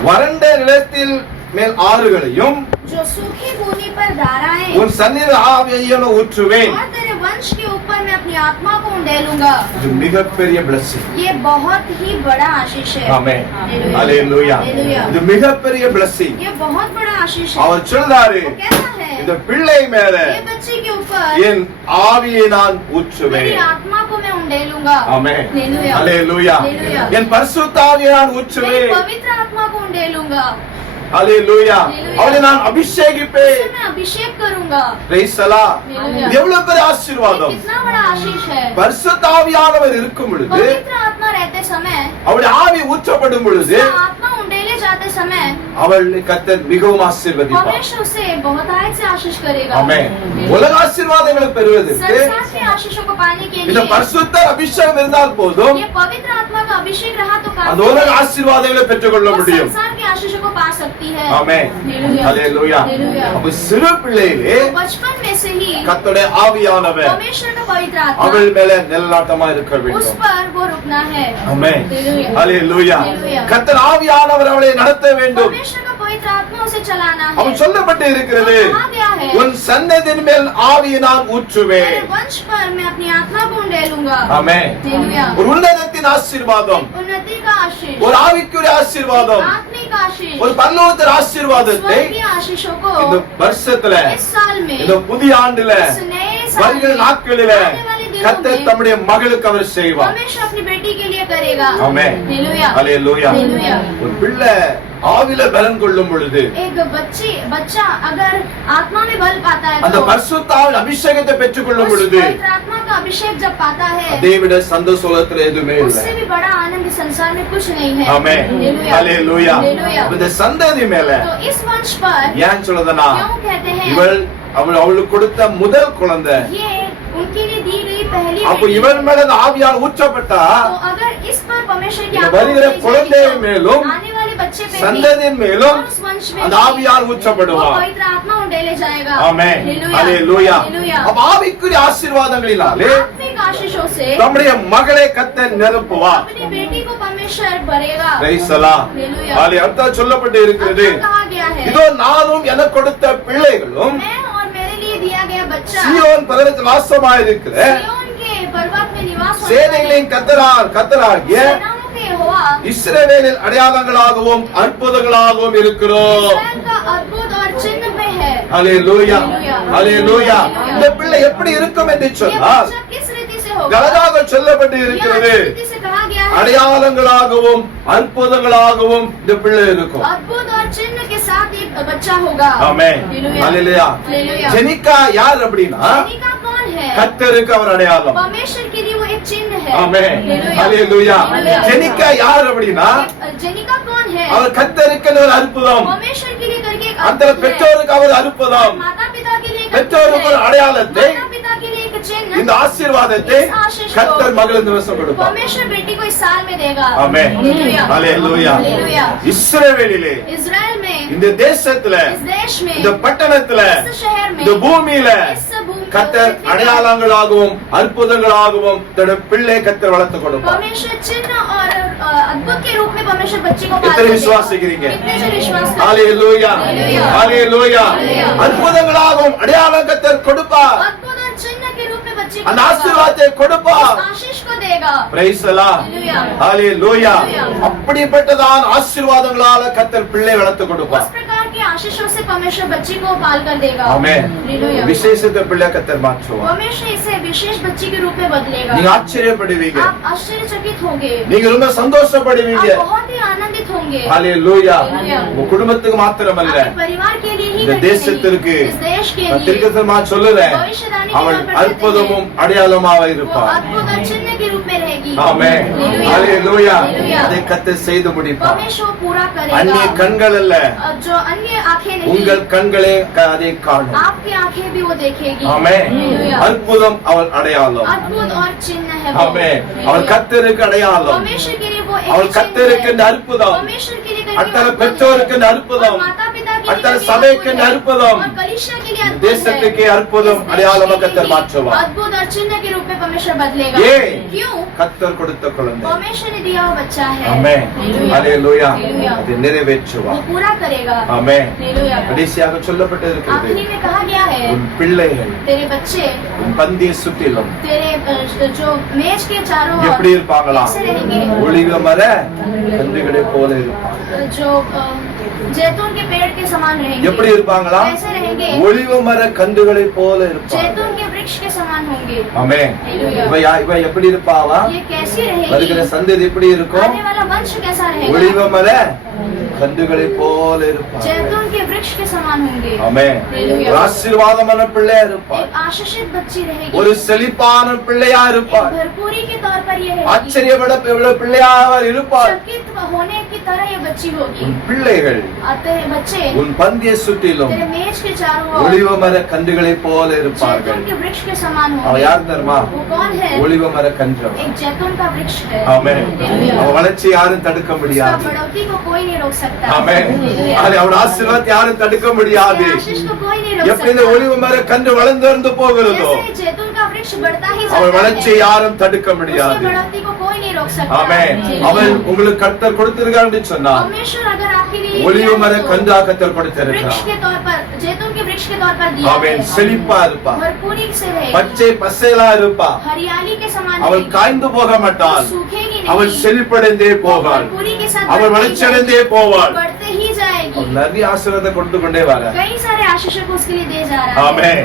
வறண்ட நிலத்தில் மேல் ஆறுகளையும் जो सूखी भूमि पर धाराएं உன் சந்நிதி ஆவியையும் ஊற்றுவேன். और तेरे वंश के ऊपर मैं अपनी आत्मा को उंडेलूंगा। இது மிகப்பெரிய blessing. ये बहुत ही बड़ा आशीष है। ஆமென். ஹalleluya. இது மிகப்பெரிய blessing. ये बहुत बड़ा आशीष है। அவர் சொல்றாரு, वो कहता है இந்த பிள்ளை மேல ये बच्चे के ऊपर என் ஆவியை நான் मेरी ஊற்றுவேன். आत्मा को मैं उंडेलूंगा। ஆமென். हालेलुया। ஹalleluya. हालेलुया। என் பரிசுத்த ஆவியை நான் मैं ஊற்றுவேன். पवित्र आत्मा को उंडेलूंगा। ஹalleluya. அவளை நான் அபிஷேகிப்பேன். उसे मैं अभिषेक करूंगा। Price the lord. हालेलुया। இது எவ்வளவு பெரிய ये ஆசீர்வாதம். कितना बड़ा आशीष है। பரிசுத்த ஆவியானவர் இருக்கும் பொழுது, पवित्र आत्मा रहते समय அவளுடைய ஆவி ஊற்றப்படும் பொழுது उसका आत्मा उंडेले जाते समय அவளை கர்த்தர் மிகவும் ஆசீர்வதிப்பார். हमेशा उसे बहुतायत से आशीष करेगा। ஆமென். உலக ஆசீர்வாதங்களை பெறுவதற்கு संसार के आशीषों को पाने के இந்த लिए பரிசுத்த அபிஷேகம் இருந்தால் போதும் ये पवित्र आत्मा का अभिषेक रहा तो அந்த काफी உலக है। ஆசீர்வாதங்களை பெற்றுக்கொள்ள वो முடியும். संसार के आशीषों को पा सकती है। ஆமென். हालेलुया। ஹalleluya. हालेलुया। அப்ப சிறு பிள்ளையிலே तो बचपन में से ही கர்த்தருடைய ஆவியானவர் परमेश्वर का पवित्र आत्मा அவள் மேல நிலநாட்டமா இருக்க उस வேண்டும். पर वो रुकना है। ஆமென். हालेलुया। ஹalleluya. हालेलुया। கர்த்தர் ஆவியானவர் அவளை நடத்த வேண்டும். परमेश्वर का पवित्र आत्मा उसे चलाना है। அவன் சொல்லப்பட்டு இருக்கிறது, वो कहा गया है உன் சந்ததியின் மேல் ஆவியை நான் ஊற்றுவேன். तेरे वंश पर मैं अपनी आत्मा को उंडेलूंगा। ஆமென். हालेलुया। ஒரு உன்னதத்தின் ஆசீர்வாதம், उन्नति का आशीष, ஒரு ஆவிக்குரிய ஆசீர்வாதம், आत्मिक आशीष, ஒரு பரலோகத்தின் ஆசீர்வாதத்தை स्वर्गीय आशीषों को இந்த வருஷத்துல, इस साल में, இந்த புதிய ஆண்டுல, इस नए साल வருகிற में, நாட்களில आने वाले दिनों கர்த்தர் में தம்முடைய மகளுக்கு அவர் செய்வார். परमेश्वर अपनी बेटी के लिए करेगा। ஆமென். हालेलुया। ஹalleluya. हालेलुया। ஒரு பிள்ளை ஆவில பலன் கொள்ளும் பொழுது एक बच्चा अगर आत्मा में बल पाता है அந்த तो பரிசுத்த ஆவியின் அபிஷேகத்தை பெற்றுக்கொள்ளும் उस பொழுது पवित्र आत्मा का अभिषेक जब पाता है அதை விட சந்தோஷத்துல எதுவுமே उससे இல்லை. भी बड़ा आनंद इस संसार में कुछ नहीं है। ஆமென். हालेलुया। ஹalleluya. हालेलुया। இந்த சந்ததி மேல तो इस वंश पर ஏன் சொல்றதுனா क्यों कहते हैं அவளுக்கு கொடுத்த முதல் குழந்தை, ये उनके लिए दी गई पहली அப்ப बेटी இவன் மேல அந்த ஆவியால் ஊற்றப்பட்டா तो अगर इस पर परमेश्वर की இந்த आत्मा வருகிற उतरी குழந்தை जाएगी तो மேலும் आने वाले बच्चे पे भी சந்ததியின் மேலும் और उस वंश में அந்த भी ஆவியால் वो ஊற்றப்படுவான். पवित्र आत्मा उंडेले जाएगा। ஆமென். हालेलुया। ஹalleluya. हालेलुया। அப்ப ஆவிக்குரிய ஆசீர்வாதங்களினாலே आत्मिक आशीषों से நம்முடைய மகளை கர்த்தர் நிரப்புவார். अपनी बेटी को परमेश्वर भरेगा। Price the lord. हालेलुया। ஹalleluya. அர்த்தம் சொல்லப்பட்டு இருக்கிறது, अब कहा गया है இதோ நானும் எனக்கு கொடுத்த பிள்ளைகளும் मैं और मेरे लिए दिया गया बच्चा சீயோன் பர்வதத்தில் வாசமாயிருக்கிற सिय्योन के पर्वत में निवास होने वाले சேனைகளின் கர்த்தராகிய सेनाओं के यहोवा இஸ்ரவேலில் அடையாளங்களாகவும் அற்புதங்களாகவும் இருக்கிறோம். इस्राएल का अद्भुत और चिन्ह में है। ஹalleluya. हालेलुया। ஹalleluya. हालेलुया। இந்த பிள்ளை எப்படி இருக்கும் என்று ये சொன்னால் बच्चा किस रीति से होगा? அழகாக சொல்லப்பட்டு यह இருக்கிறது, अच्छी रीति से कहा गया है அடையாளங்களாகவும் அற்புதங்களாகவும் இந்த பிள்ளை இருக்கும். अद्भुत और चिन्ह के साथ ये बच्चा होगा। ஆமென். हालेलुया। ஹalleluya. हालेलुया। ஜெனிகா யார் அப்படின்னா जेनिका कौन है? கர்த்தருக்கு அவர் அடையாளம். परमेश्वर के लिए वो एक चिन्ह है। ஆமென். हालेलुया। ஹalleluya. हालेलुया। ஜெனிகா யார் அப்படின்னா जेनिका कौन है? அவர் கர்த்தருக்கு ஒரு அற்புதம். परमेश्वर के लिए करके एक அந்த अद्भुत है। பெற்றோருக்கு அவர் அற்புதம். माता पिता के लिए एक பெற்றோருக்கு ஒரு अद्भुत है। அடையாளத்தை, माता पिता के लिए एक चिन्ह இந்த ஆசீர்வாதத்தை इस आशीष को கர்த்தர் மகளுக்கு நிவசம் கொடுப்பார். परमेश्वर बेटी को इस साल में देगा। ஆமென். हालेलुया। ஹalleluya. हालेलुया। இஸ்ரவேலிலே, इजराइल में, இந்த தேசத்துல, इस देश में, இந்த பட்டணத்துல, इस शहर में, இந்த பூமியில इस भूमि கர்த்தர் पृथ्वी पर அடையாளங்களாகவும் அற்புதங்களாகவும் தன்னுடைய பிள்ளை கர்த்தர் வளர்த்து கொடுப்பார். परमेश्वर चिन्ह और अद्भुत के रूप में परमेश्वर बच्चे को कितने पालते हैं। विश्वासिக்கிறீங்க? कितने से विश्वास करते हैं? ஹalleluya. हालेलुया। ஹalleluya. हालेलुया। அற்புதங்களாகவும் அடையாளம் கர்த்தர் கொடுப்பார். अद्भुत और चिन्ह के रूप में बच्चे को அந்த देगा। ஆசீர்வாதத்தை கொடுப்பார். इस आशीष को देगा। Praise the lord. हालेलुया। ஹalleluya. हालेलुया। அப்படிப்பட்டதான் ஆசீர்வாதங்களால கர்த்தர் பிள்ளை வளர்த்து கொடுப்பார். उस प्रकार के आशीषों से परमेश्वर बच्चे को पाल कर देगा। ஆமென். हालेलुया। விசேஷித்த பிள்ளை கர்த்தர் மாற்றுவார். परमेश्वर इसे विशेष बच्चे के रूप में बदलेगा। நீங்க ஆச்சரியப்படுவீங்க, आप आश्चर्यचकित होंगे, நீங்க ரொம்ப சந்தோஷப்படுவீங்க. आप बहुत ही आनंदित होंगे। ஹalleluya. हालेलुया। உங்க குடும்பத்துக்கு மாத்திரமல்ல, आपके परिवार के लिए ही இந்த करके தேசத்திற்கு नहीं, इस देश के நான் लिए திருக்கதமா சொல்லுறேன், भविष्यवाणी के அவள் तौर पर कहते அற்புதமும் हैं, அடையாளமாக वो இருப்பார். अद्भुत और चिन्ह के रूप में रहेगी। ஆமென். हालेलुया। ஹalleluya. हालेलुया। அதை கர்த்தர் செய்து முடிப்பார். परमेश्वर पूरा அந்நிய करेगा। கண்கள் அல்ல, जो अन्य आंखें नहीं, உங்கள் கண்களே அதை காணும். आपकी आंखें भी वो देखेगी। ஆமென். हालेलुया। அற்புதம் அவள் அடையாளம். अद्भुत और चिन्ह है वो। ஆமென். हालेलुया। அவள் கர்த்தருக்கு அடையாளம். परमेश्वर के लिए वो एक அவள் चिन्ह கர்த்தருக்கு है। அற்புதம். परमेश्वर के लिए करके அத்தனை अद्भुत பெற்றோருக்கு है। அற்புதம். और माता पिता के लिए அத்தனை भी சபைக்கு अद्भुत है। அற்புதம். और कलीसिया भविष्य के लिए अद्भुत தேசத்துக்கே है। அற்புதம் इस அடையாளமாக देश के கர்த்தர் लिए மாற்றுவார். अद्भुत और चिन्ह के रूप में परमेश्वर बदलेगा। ஏன்? क्यों? கர்த்தர் கொடுத்த குழந்தை. परमेश्वर ने दिया हुआ बच्चा है। ஆமென். हालेलुया। ஹalleluya. அதை நிறைவேற்றுவார். वो पूरा करेगा। ஆமென். हालेलुया। கடைசியாக சொல்லப்பட்டிருக்கிறது, आखिरी में कहा गया है, உன் பிள்ளைகள் तेरे बच्चे உன் பந்திய சுற்றிலும் तेरे जो मेज के चारों ओर எப்படி இருப்பாங்களா? कैसे रहेंगे? ஒலிவ மர கன்றுகளை போல இருப்பாங்க. जो जैतून के पेड़ के समान रहेंगे। எப்படி இருப்பாங்களா? कैसे रहेंगे? ஒலிவ மர கன்றுகளை போல இருப்பாங்க. जैतून के वृक्ष के समान होंगे। ஆமென். இவ எப்படி இருப்பாவா? ये कैसी रहेगी? வருகிற சந்ததி எப்படி இருக்கும்? आने वाला वंश कैसा ஒலிவ रहेगा? மர கன்றுகளை போல இருப்பாங்க. जैतून के वृक्ष के समान होंगे। ஆமென். हालेलुया। ஒரு ஆசீர்வாதமான பிள்ளையா இருப்பார். एक आशीषित बच्ची रहेगी। ஒரு செழிப்பான பிள்ளையா एक இருப்பார். भरपूरी के तौर पर ये रहेगी। ஆச்சரியப்பட பிள்ளையா அவர் இருப்பார். चकित होने की तरह ये बच्ची होगी। உன் பிள்ளைகள் तेरे बच्चे உன் பந்திய சுற்றிலும் तेरे मेज के चारों ओर ஒலிவ மர கன்றுகளை போல இருப்பார்கள். जैतून के वृक्ष के समान அவன் होंगे। யார் தெரியுமா? वो कौन है? ஒலிவ மர கன்று. एक जैतून का वृक्ष है। ஆமென். हालेलुया। அவன் வளர்ச்சி யாரும் தடுக்க उसका முடியாது. बढ़ोतरी को कोई नहीं रोक सकता। ஆமென். हालेलुया। அவன் ஆசீர்வாதத்தை யாரும் தடுக்க முடியாது. उसके आशीष को कोई नहीं रोक எப்படி இந்த सकता। ஒலிவ மர கன்று வளர்ந்து போகிறதோ जैसे जैतून का वृक्ष बढ़ता ही அவன் जाता வளர்ச்சியை है, யாரும் தடுக்க उसकी முடியாது. बढ़ोतरी को कोई नहीं रोक सकता। ஆமென். हालेलुया। அவன் உங்களுக்கு கர்த்தர் கொடுத்திருக்கான்னு சொன்னார். परमेश्वर अगर आपके लिए ஒலிவ दिया மர है तो கன்றா கர்த்தர் वृक्ष கொடுத்திருக்கிறார். के तौर पर जैतून के वृक्ष के तौर पर दिया ஆமென். है। செழிப்பா இருப்பா. भरपूरी से रहेगी। பச்சை பசைலா இருப்பா. हरियाली के समान அவள் रहेगी। காய்ந்து போக மாட்டாள். वो सूखेगी அவள் नहीं। செழிப்படைந்தே वो போவாள். भरपूरी के साथ அவள் बढ़ती வளர்ச்சியடைந்தே जाएगी। போவாள். बढ़ते ही जाएगी। அவள் நிறைய ஆசீர்வாதத்தை கொடுத்து கொண்டே வர. कई सारे आशीषों को उसके लिए दे जा रहा है। ஆமென்.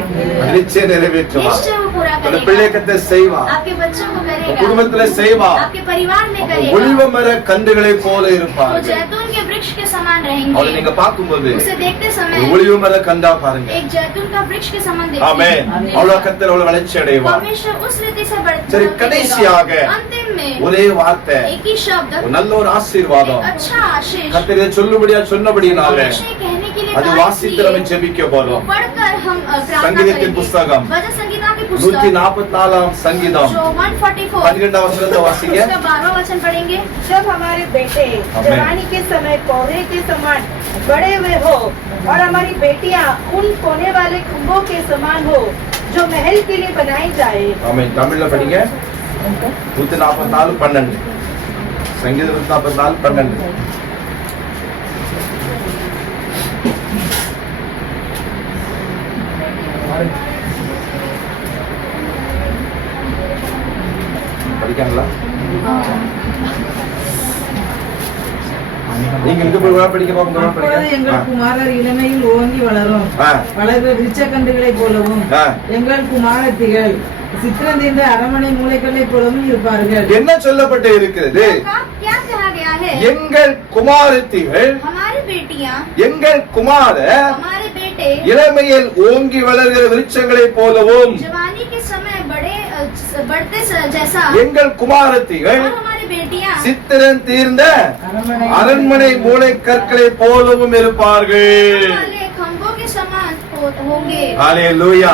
நிச்சயம் நிறைவேற்றுவார். निश्चय वो पूरा தன் करेगा। பிள்ளைக்கத்தை செய்வார். आपके बच्चों को करेगा। குடும்பத்திலே செய்வார். आपके परिवार में ஒலிவ करेगा। மர கன்றுகளை போல वो இருப்பார்கள். जैतून के वृक्ष के समान அவளை रहेंगे। நீங்க பார்க்கும்போது उसे देखते ஒரு समय ஒலிவ மர கன்றா பாருங்க. एक जैतून का वृक्ष के समान देखते ஆமென். हैं। அவ்வளவு கர்த்தர் அவளை வளர்ச்சி அடைவார். परमेश्वर उस रीति से சரி, बढ़ते கடைசியாக अंतिम में ஒரே வார்த்தை, एक ही शब्द, ஒரு நல்ல ஒரு ஆசீர்வாதம். एक अच्छा आशीष கர்த்தர் இதை சொல்லும்படியா சொன்னபடினால परमेश्वर कहने के लिए அது कहा வாசித்து நம்ம इसलिए ஜெபிக்க वो போறோம். पढ़कर हम प्रार्थना சங்கீதத்தின் करेंगे। புஸ்தகம் भजन संगीता की पुस्तक 144 சங்கீதம் जो 144 12 வசனத்தை வாசிங்க. उसका 12वां वचन पढ़ेंगे। जब हमारे बेटे आमीन। जवानी के समय कोहरे के समान बड़े हुए हो और हमारी बेटियां उन कोने वाले खंभों के समान हो जो महल के लिए बनाई जाए। ஆமென். தமிழ்ல படிங்க. 144 12 சங்கீதம் 144 12. படிக்காங்களா? நீங்க இங்க போய் படிக்க பாப்போம். அப்பொழுது எங்கள் குமாரர் இளமையில் ஓங்கி வளரும், வளர்கிற விருட்சக்கன்றுகளைப் போலவும், எங்கள் குமாரத்திகள் சித்திரந்தீர்ந்த அரண்மனை மூலைகளைப் போலவும் இருப்பார்கள். என்ன சொல்லப்பட்டு இருக்கிறது? क्या कहा गया है? எங்கள் குமாரத்திகள், हमारी बेटियां, எங்கள் குமார हमारे बेटे இளமையில் ஓங்கி வளர்கிற விருட்சங்களை போலவும், जवानी के समय बढ़ते जैसा, எங்கள் குமாரத்திகள் और हमारी बेटियां சித்திரம் தீர்ந்த அரண்மனை மூளை கற்களை போலவும் இருப்பார்கள். वाले खंभों के समान होंगे। ஹalleluya.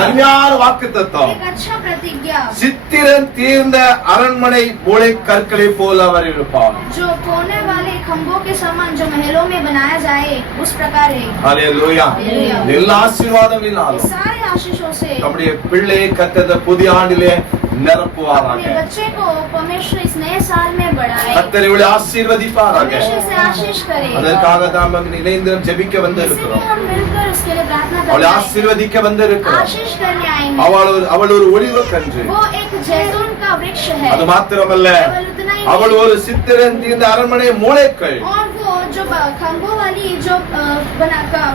அருமையான வாக்குத்தத்தம். एक अच्छा प्रतिज्ञा, சித்திரம் தீர்ந்த அரண்மனை மூளை கற்களை போல அவர் இருப்பார். जो कोने वाले खंभों के समान जो महलों में बनाया जाए उस प्रकार है। ஹalleluya. எல்லா ஆசீர்வாதங்களினாலும் सारे आशीषों से நம்முடைய பிள்ளையை கர்த்தர் புதிய ஆண்டிலே நிரப்புவாராக. अपने बच्चे को परमेश्वर इस नए साल में बढ़ाए, கர்த்தர் இவளை ஆசீர்வதிப்பாராக. परमेश्वर से आशीष करे। அதற்காக தான் நாம் இணைந்து ஜெபிக்க इसीलिए வந்திருக்கிறோம். हम मिलकर उसके लिए प्रार्थना அவளை करते हैं, ஆசீர்வதிக்க வந்திருக்கிறோம். आशीष करने आएंगे। அவள் ஒரு ஒலிவ கன்று. वो एक जैतून का वृक्ष है। அது மாத்திரமல்ல, केवल उतना ही அவள் नहीं, ஒரு சித்திரம் தீர்ந்த அரண்மனை மூளைகள். और वो जो खंभों वाली जो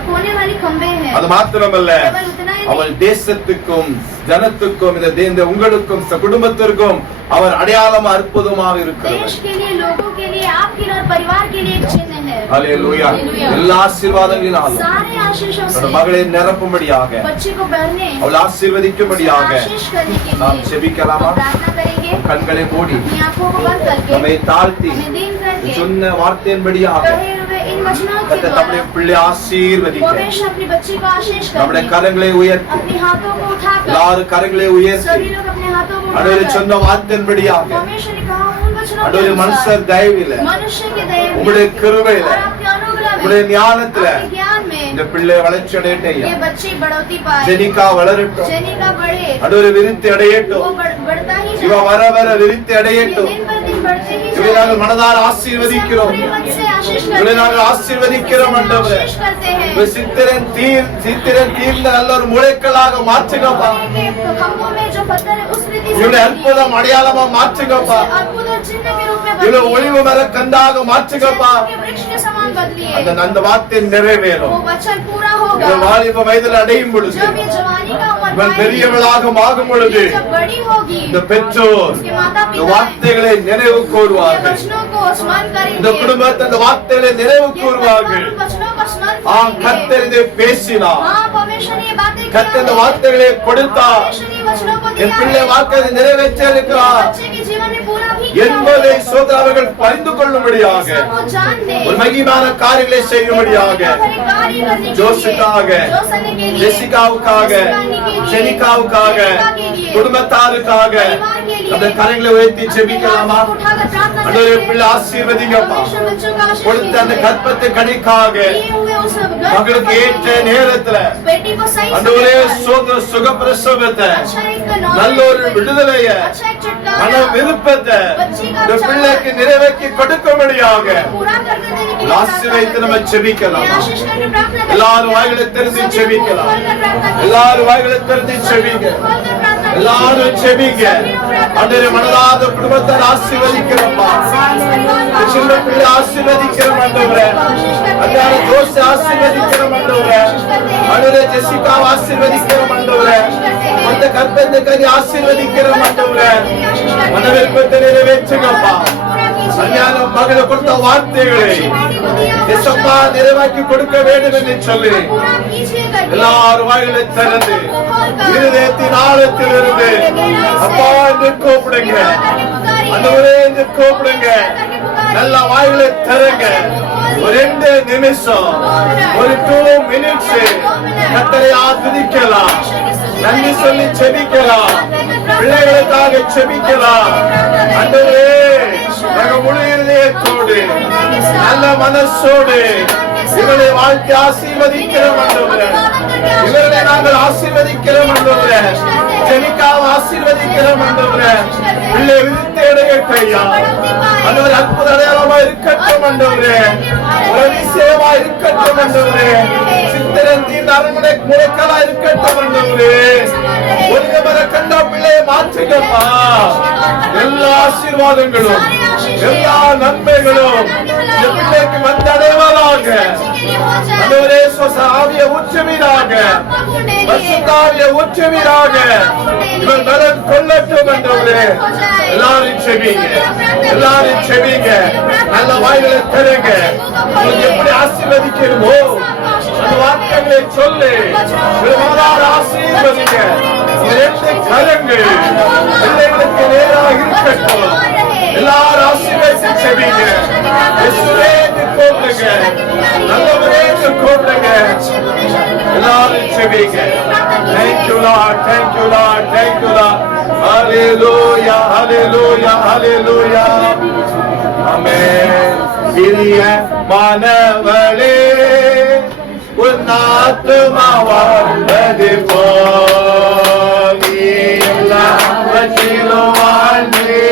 कोने वाली खंभे हैं, அது மாத்திரமல்ல, केवल उतना ही அவள் नहीं, தேசத்துக்கும் ஜனத்துக்கும் இந்த உங்களுக்கும் குடும்பத்திற்கும் அவர் அடையாளம் அற்புதமாக இருக்கிறார். देश के लिए, लोगों के लिए, आपके लिए और परिवार के लिए एक चिन्ह है। ஹalleluya. हालेलुया। எல்லா ஆசீர்வாதங்களினாலும் सारे आशीषों से தன் மகளை நிரப்பும்படியாக, बच्चे को बढ़ने, அவள் ஆசீர்வதிக்கும்படியாக आशीष करने के நாம் लिए ஜெபிக்கலாமா? हम प्रार्थना करेंगे। கண்களை மூடி अपनी आंखों को बंद நம்மை करके, தாழ்த்தி हमें दीन करके, சொன்ன வார்த்தையின்படியாக कहे हुए इन वचनों के கர்த்தர் நம்முடைய द्वारा பிள்ளை ஆசீர்வதிக்க परमेश्वर अपने बच्चे को आशीष நம்முடைய करके, கரங்களை உயர்த்தி अपने हाथों को उठाकर, எல்லாரும் கரங்களை உயர்த்தி सभी लोग अपने हाथों को அடோரி उठाकर, சொன்ன வார்த்தையின்படியாக परमेश्वर ने कहा उन वचनों के அடோரி अनुसार, மனுஷர் தயவில मनुष्य के दया में உம்முடைய கிருபையில और आपके अनुग्रह में, உம்முடைய ஞானத்துல आपके ज्ञान में இந்த பிள்ளை வளர்ச்சி அடையட்டையா, ये बच्ची बढ़ोती पाए, ஜெனிகா வளரட்டும், जेनिका बढ़े, அடொரு விருத்தி वो அடையட்டும், बढ़ता ही இவ जाए, வர வர விருத்தி ये அடையட்டும். दिन पर दिन बढ़ते ही இவரை जाए। நாங்கள் மனதார ஆசீர்வதிக்கிறோம், पूरे मन से आशीष இவரை करते நாங்கள் हैं, ஆசீர்வதிக்கிறோம் ஆண்டவரே. आशीष करते हैं। இவ சித்திரன் தீர்ந்த நல்ல ஒரு முளைக்கலாக மாற்றுங்கப்பா. के खम्भों में जो पत्थर है उस रीति से இவளை அற்புதம் அடையாளமா மாற்றுங்கப்பா. अद्भुत और चिन्ह के रूप में இவளை बदलिए। ஒளிவு மர கந்தாக மாற்றுங்கப்பா. के वृक्ष के समान बदलिए। அந்த வார்த்தை वो நிறைவேறும். वचन पूरा होगा। இவள் வாலிப வயதில் அடையும் பொழுது, जब ये जवानी का उम्र இவள் पाएगी, பெரியவளாக ஆகும் பொழுது, ये जब बड़ी होगी, இந்த பெற்றோர் उसके माता இந்த पिता வார்த்தைகளை நினைவு ये கூறுவார்கள். वचनों को स्मरण இந்த करेंगे। குடும்பத்தை அந்த வார்த்தைகளை நினைவு ये கூறுவார்கள். परिवार वचनों को स्मरण करेंगे। கர்த்தர் இதை பேசினார், हाँ, परमेश्वर ने ये बातें किया கர்த்தர் இந்த है। வார்த்தைகளை கொடுத்தார், परमेश्वर ने वचनों को என் दिया பிள்ளை है। வாக்கை நிறைவேற்ற இருக்கிறார் बच्चे के जीवन में पूरा भी किया என்பதை है। சோதர அவர்கள் பறிந்து கொள்ளும்படியாக सब वो जान ले। ஒரு மகிமான காரியங்களை செய்யும்படியாக ஜோசுக்காக, ஜெசிகாவுக்காக, ஜெனிகாவுக்காக, குடும்பத்தாருக்காக அந்த கரங்களை உயர்த்தி ஜெபிக்கலாமா? அன்றைய பிள்ளை ஆசீர்வதிங்கப்பா. கொடுத்த அந்த கற்பத்தை கணிக்காக மகளுக்கு ஏற்ற நேரத்துல அன்றைய சுகப்பிரசவத்தை, நல்ல ஒரு விடுதலைய, மன விருப்பத்தை இந்த பிள்ளைக்கு நிறைவேற்றி கொடுக்கும்படியாக ஆசீர்வதித்து நம்ம ஜெபிக்கலாம். எல்லாரும் வாய்களை திறந்து ஜெபிக்கலாம். எல்லாரும் வாய்களை திறந்து ஜெபிங்க. எல்லாரும் ஜெபிங்க. அன்றைய மனதாத குடும்பத்தை ஆசீர்வதிக்கிறோம்ப்பா. சின்ன பிள்ளை ஆசீர்வதிக்கிறோம் ஆண்டவரே. அன்றைய தோசை ஆசீர்வதிக்கிறோம் ஆண்டவரே. அன்றைய ஜெசிகாவை ஆசீர்வதிக்கிறோம் ஆண்டவரே. அந்த கற்பனை கனி ஆசீர்வதிக்கிறோம் ஆண்டவரே. மன விருப்பத்தை நிறைவேற்றுங்கப்பா. அஞ்ஞான மகளை கொடுத்த வார்த்தைகளை எசப்பா நிறைவாக்கி கொடுக்க வேண்டும் என்று சொல்லி எல்லாரும் வாயிலை திறந்து இருதயத்தின் ஆழத்திலிருந்து அப்பா என்று கூப்பிடுங்க. அந்தவரே என்று கூப்பிடுங்க. நல்ல வாயிலை திறங்க. ஒரு 2 நிமிஷம், ஒரு 2 minutes கர்த்தரை ஆராதிக்கலாம். நன்றி சொல்லி செபிக்கலாம். பிள்ளைகளுக்காக செபிக்கலாம். ஆண்டவரே, நாங்கள் முழு இருதயத்தோடு நல்ல மனசோடு இவளை வாழ்த்தி ஆசீர்வதிக்கிறோம் ஆண்டவரே. இவர்களை நாங்கள் ஆசீர்வதிக்கிறோம் ஆண்டவரே. ஜெனிகாவை ஆசீர்வதிக்கிறோம் ஆண்டவரே. பிள்ளை விருத்தி அடையட்டையா. ஆண்டவரே, அற்புத அடையாளமா இருக்கட்டும் ஆண்டவரே. ஒரு அதிசயமா இருக்கட்டும் ஆண்டவரே. சித்திரன் தீர்ந்த அரண்மனை முளைக்கலா இருக்கட்டும் ஆண்டவரே. ஒழுங்க மர கண்டா பிள்ளையை மாற்றுங்கப்பா. எல்லா ஆசீர்வாதங்களும் எல்லா நன்மைகளும் இந்த பிள்ளைக்கு வந்தடைவதாக. ஆண்டவரே, ஆவிய ஊற்றுவீராக. பரிசுத்தாவிய ஊற்றுவீராக. இவன் பலன் கொள்ளட்டும் ஆண்டவரே. எல்லாரும் செபிங்க. எல்லாரும் செபிங்க. நல்ல வாய்களை தருங்க. உங்களுக்கு எப்படி ஆசீர்வதிக்கணுமோ அந்த வார்த்தைகளை சொல்லு. ஆசீர்வதிங்க. 2 கரங்கள் பிள்ளைகளுக்கு நேராக இருக்கட்டும். எல்லாரும் ஆசீர்வதித்து செபிங்க. இயேசுவே என்று கூப்பிடுங்க. நல்லவரே என்று கூப்பிடுங்க. எல்லாரும் செபிங்க. Thank you Lord, thank you Lord, thank you Lord. Hallelujah, hallelujah, hallelujah. Amen. சிறிய மானவளே, உன் ஆத்துமா வாழ்வது போல் நீ எல்லாவற்றிலும் வாழ்ந்தே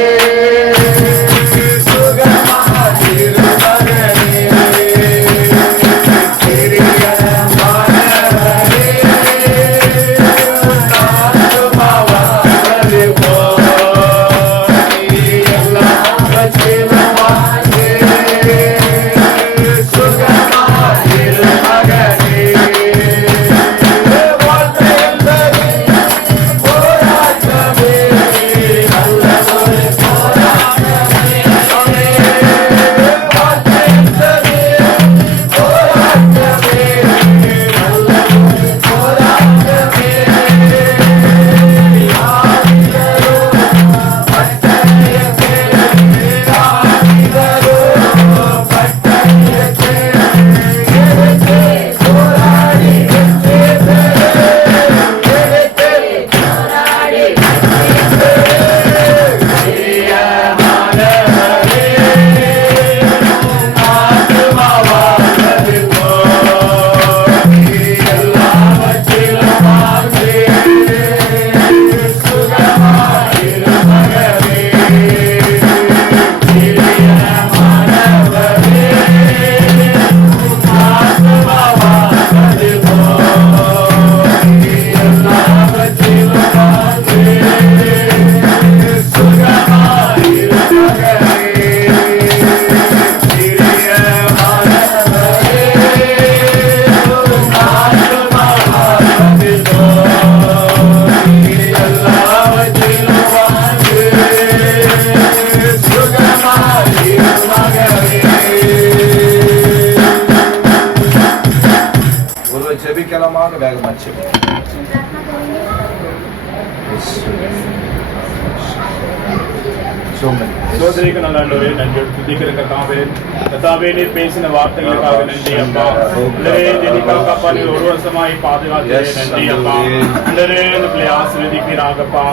கிருபைக்கு நல்ல ஆண்டவரே நன்றி துதிக்கிற கர்த்தாவே நீர் பேசின வார்த்தைகளுக்காக நன்றி அப்பா. ஆண்டவரே ஜெனிகாவுக்கு அப்பா நீர் ஒரு வருஷமாய் பாதுகாத்தே நன்றி அப்பா. ஆண்டவரே இந்த பிள்ளை ஆசீர்வதிப்பீராகப்பா.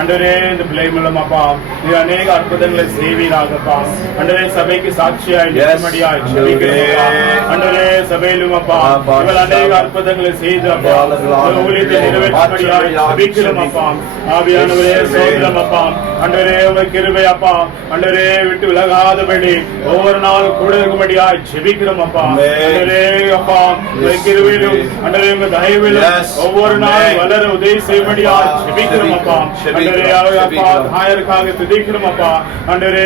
ஆண்டவரே இந்த பிள்ளை மூலம் அப்பா நீர் அநேக அற்புதங்களை செய்வீராகப்பா. ஆண்டவரே சபைக்கு சாட்சியாய் நிற்கும்படியாய் ஜெபிக்கிறோம். ஆண்டவரே சபையிலும் அப்பா இவள் அநேக அற்புதங்களை செய்து அப்பா ஊழியத்தை நிறைவேற்றும்படியாய் ஜெபிக்கிறோம் அப்பா. ஆவியானவரே சோதரம் அப்பா. ஆண்டவரே உங்க கிருபை அப்பா ஆண்டவரே விட்டு விலகாதபடி ஒவ்வொரு நாள் கூட இருக்கும்படியாய் ஜெபிக்கிறோம் அப்பா. ஆண்டவரே அப்பா உங்க கிருபையிலும் ஆண்டவரே உங்க தயவிலும் ஒவ்வொரு நாள் வளர உதவி செய்யும்படியாய் ஜெபிக்கிறோம் அப்பா. ஆண்டவரே அப்பா தாயருக்காக துதிக்கிறோம் அப்பா. ஆண்டவரே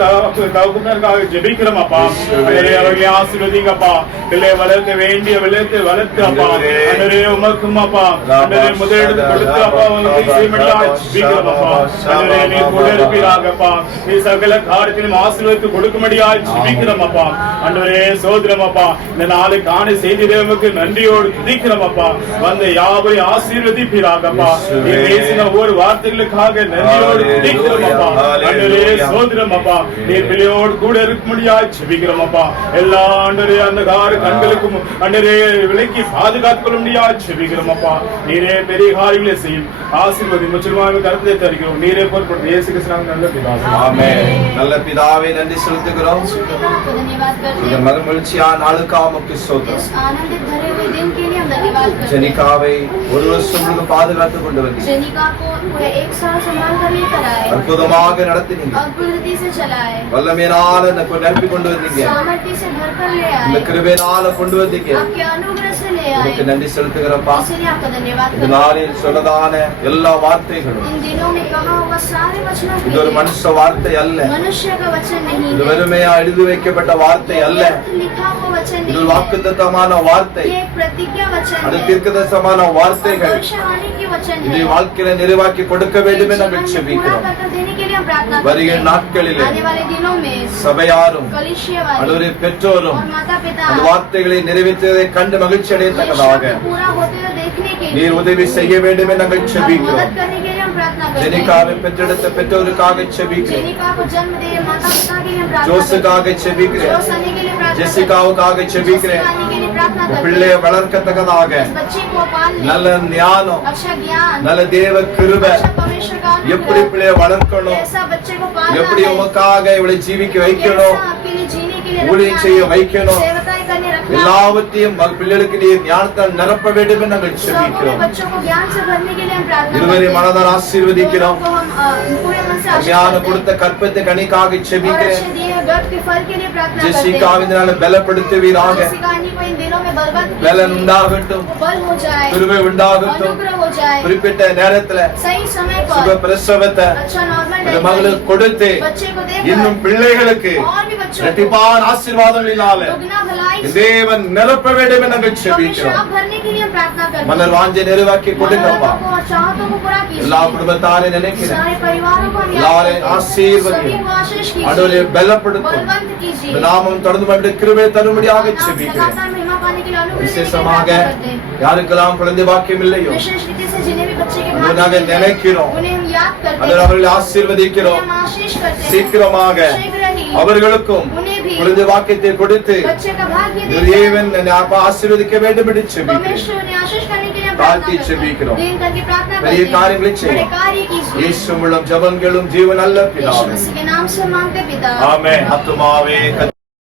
தகப்பனருக்காக ஜெபிக்கிறோம் அப்பா. ஆண்டவரே அவர்களை ஆசீர்வதிங்கப்பா. பிள்ளை வளர்க்க வேண்டிய விளையத்தை வளர்த்து அப்பா ஆண்டவரே உமக்கும் அப்பா ஆண்டவரே முதலிடத்தை கொடுத்து அப்பா உதவி செய்யும்படியாய் ஜெபிக்கிறோம் அப்பா. ஆண்டவரே நீ கூட இருப்பீராகப்பா. நீ சகல காரியத்திலும் ஆசீர்வதித்து கொடுக்கும்படியாய் ஜெபிக்கிறோம் அப்பா. ஆண்டவரே சோதரம் அப்பா இந்த நாளை காண செய்தி தேவனுக்கு நன்றியோடு துதிக்கிறோம் அப்பா. வந்த யாவரையும் ஆசீர்வதிப்பீராகப்பா. நீ பேசின ஒவ்வொரு வார்த்தைகளுக்காக நன்றியோடு துதிக்கிறோம் அப்பா. ஆண்டவரே சோதரம் அப்பா நீ பிள்ளையோடு கூட இருக்கும்படியாய் ஜெபிக்கிறோம் அப்பா. எல்லா ஆண்டவரே அந்த கண்களுக்கும் ஆண்டவரே விலக்கி பாதுகாத்துக் கொள்ள முடியாது ஜெபிக்கிறோம் அப்பா. நீரே பெரிய காரியங்களை செய்யும் ஆசீர்வதி முற்றிலுமாக கருத்தை தருகிறோம். நீரே பொறுப்படும் இயேசு கிறிஸ்துவின் நல்ல பிதாவே ஆமென். நல்ல பிதாவே நன்றி செலுத்துகிறோம். आपको धन्यवाद करते இந்த हैं। மகிழ்ச்சியா நாளுக்காக உமக்கு ஸ்தோத்திரம். इस आनंदित भरे हुए दिन के लिए हम धन्यवाद करते हैं। ஜெனிகாவை ஒரு வருஷம் முழுக்க பாதுகாத்துக் கொண்டு வந்தீங்க. जेनिका को पूरे एक साल संभाल कर लेकर आए, அற்புதமாக நடத்தினீங்க. अद्भुतती से चलाए, வல்லமையினால நிரப்பி கொண்டு வந்தீங்க. सामर्थ्य से भरकर ले இந்த आए, கிருபையினால கொண்டு வந்தீங்க. आपके अनुग्रह से ले आए। உமக்கு நன்றி செலுத்துகிறப்பா. इसलिए आपका धन्यवाद இந்த करते हैं। நாளில் சொன்னதான எல்லா வார்த்தைகளும் इन दिनों में कहा हुआ सारे वचनों के இது ஒரு लिए மனுஷ வார்த்தை அல்ல. मनुष्य का वचन नहीं இது है, வெறுமையா எழுதி வைக்கப்பட்ட வார்த்தை அல்ல. लिखा हुआ वचन இது नहीं है, வாக்குத்தத்தமான வார்த்தை. ये एक प्रतिज्ञा वचन அது है, தீர்க்கதரிசனமான வார்த்தைகள். भविष्यवाणी की वचन இதை है। வாழ்க்கையில நிறைவாக்கி கொடுக்க வேண்டும் என जीवन में पूरा ஜெபிக்கிறோம். कर देने के लिए हम प्रार्थना करते வருகிற हैं। நாட்களிலே आने वाले दिनों में சபையாரும் कलिशिया அலுவலக वाले பெற்றோரும் और माता पिता அந்த வார்த்தைகளை நிறைவேற்றதை கண்டு மகிழ்ச்சி அடையத்தக்கதாக पूरा होते हुए देखने के நீர் लिए உதவி செய்ய வேண்டும் என நாங்கள் आप ஜெபிக்கிறோம். मदद करने के लिए हम प्रार्थना करते ஜெனிகாவை हैं। பெற்றெடுத்த பெற்றோருக்காக ஜெபிக்கிறேன். जेनिका को जन्म दे रहे माता पिता के लिए हम प्रार्थना करते ஜோஸுக்காக हैं। ஜெபிக்கிறேன். जोस आने के लिए प्रार्थना करते हैं। ஜெசிகாவுக்காக ஜெபிக்கிறேன். जोस आने के लिए प्रार्थना करते பிள்ளையை हैं। வளர்க்கத்தக்கதாக इस बच्चे को पालने நல்ல ஞானம் अच्छा ज्ञान நல்ல தேவ கிருபை अच्छा परमेश्वर का எப்படி अनुग्रह பிள்ளையை வளர்க்கணும் कैसा बच्चे को पालना எப்படி है உமக்காக இவளை ஜீவிக்க வைக்கணும் कैसा आपके लिए जीने के लिए ஊழியம் रखना செய்ய है, வைக்கணும் सेवकाई करने रखना है। எல்லாவற்றையும் பிள்ளைகளுக்கு நீர் ஞானத்தால் நிரப்ப வேண்டும் என்று நாங்கள் सबों ஜெபிக்கிறோம். बच्चों को ज्ञान से भरने के लिए हम प्रार्थना இருவரை करते हैं। மனதால் ஆசீர்வதிக்கிறோம். दोनों को हम पूरे मन से ஞானம் आशीर्वाद கொடுத்த देते हैं। கற்பத்தை கனிக்காக और ஜெபிக்கிறேன். अच्छे दिए हुए गर्भ के फल के लिए प्रार्थना करते हैं। ஜெசிகாவினால பலப்படுத்துவீராக. जैसिका अन्य को इन दिनों में बलवत्त பலன் कीजिए, உண்டாகட்டும், बल हो जाए, கிருபை உண்டாகட்டும். अनुग्रह हो जाए, குறிப்பிட்ட நேரத்துல सही समय சுக पर பிரசவத்தை अच्छा नॉर्मल இந்த மகளுக்கு கொடுத்து बच्चे को இன்னும் देकर பிள்ளைகளுக்கு और भी बच्चों को இரட்டிப்பான ஆசீர்வாதங்களினால दुगना भलाई से தேவன் நிரப்ப வேண்டும் என்று நாங்கள் परमेश्वर ஜெபிக்கிறோம். आप भरने के लिए हम प्रार्थना करते மன்னர் हैं। வாஞ்சை நிறைவாக்கி கொடுங்கப்பா. मनोरथों को और चाहतों को पूरा எல்லா कीजिए। குடும்பத்தாரை நினைக்கிறேன். सारे परिवारों को हम याद எல்லாரையும் करते हैं। ஆசீர்வதியும். सभी को आशीष ஆண்டவரே कीजिए, பலப்படுத்தும். बलवंत कीजिए। இந்த நாமம் தொடர்ந்து வந்து கிருபை தரும்படியாக नाम ஜெபிக்கிறேன். लगातार महिमा पाने के लिए अनुग्रह देने के लिए விசேஷமாக प्रार्थना करते हैं। யாருக்கெல்லாம் குழந்தை பாக்கியம் இல்லையோ विशेष रीति से जिन्हें भी बच्चे के उन्हें भाग्य आगे मिले हैं, நினைக்கிறோம். उन्हें हम याद करते அதில் हैं, அவர்களை उन्हें ஆசீர்வதிக்கிறோம். हम आशीष करते हैं। சீக்கிரமாக शीघ्र ही அவர்களுக்கும் उन्हें भी குழந்தை வாக்கியத்தை கொடுத்து बच्चे का भाग्य இந்த देकर தேவன் என்னை ஆசீர்வதிக்க வேண்டும் என்று ஜெபிக்கிறேன். परमेश्वर उन्हें आशीष करने के लिए हम ताकि प्रार्थना करते जெபிக்கிறோம். हैं। दिन करके प्रार्थना பெரிய करते हैं। காரியங்களை बड़े செய்யும். कार्य कीजिए। இயேசு மூலம் ஜெபங்களும் ஜீவன் அல்ல यीशु பிதாவே. मसीह के नाम से मांगते पिता। ஆமென். ஆத்துமாவே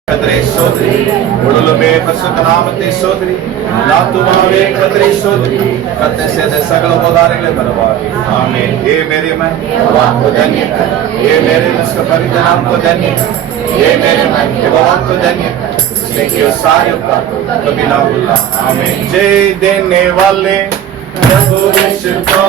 கர்த்தரை சோதரி, உடலுமே பரிசுத்த நாமத்தை சோதரி. ஆத்துமாவே கர்த்தரை சோதரி, கர்த்தர் செய்த சகல உபகாரங்களை மறவாதே. ஆமென். ये मेरे मन भगवान को धन्य कर, ये मेरे नस्ल पवित्र नाम को धन्य कर, ये मेरे मन भगवान को धन्य कर, इसलिए सारे उपकार कभी ना भूलना। आमीन। जय देने वाले प्रभु यीशु को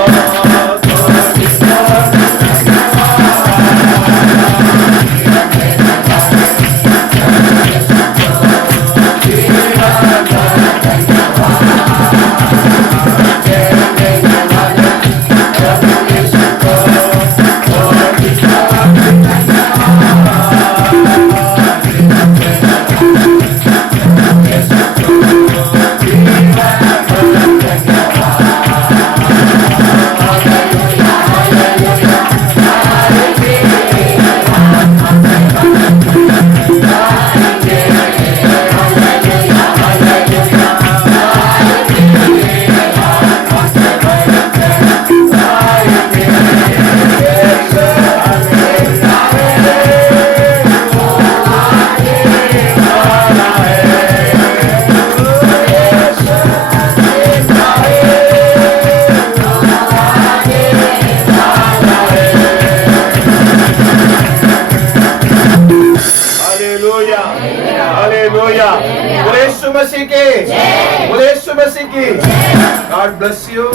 हालेलुया हालेलुया बोले यीशु मसीह की बोले यीशु मसीह की गॉड ब्लेस यू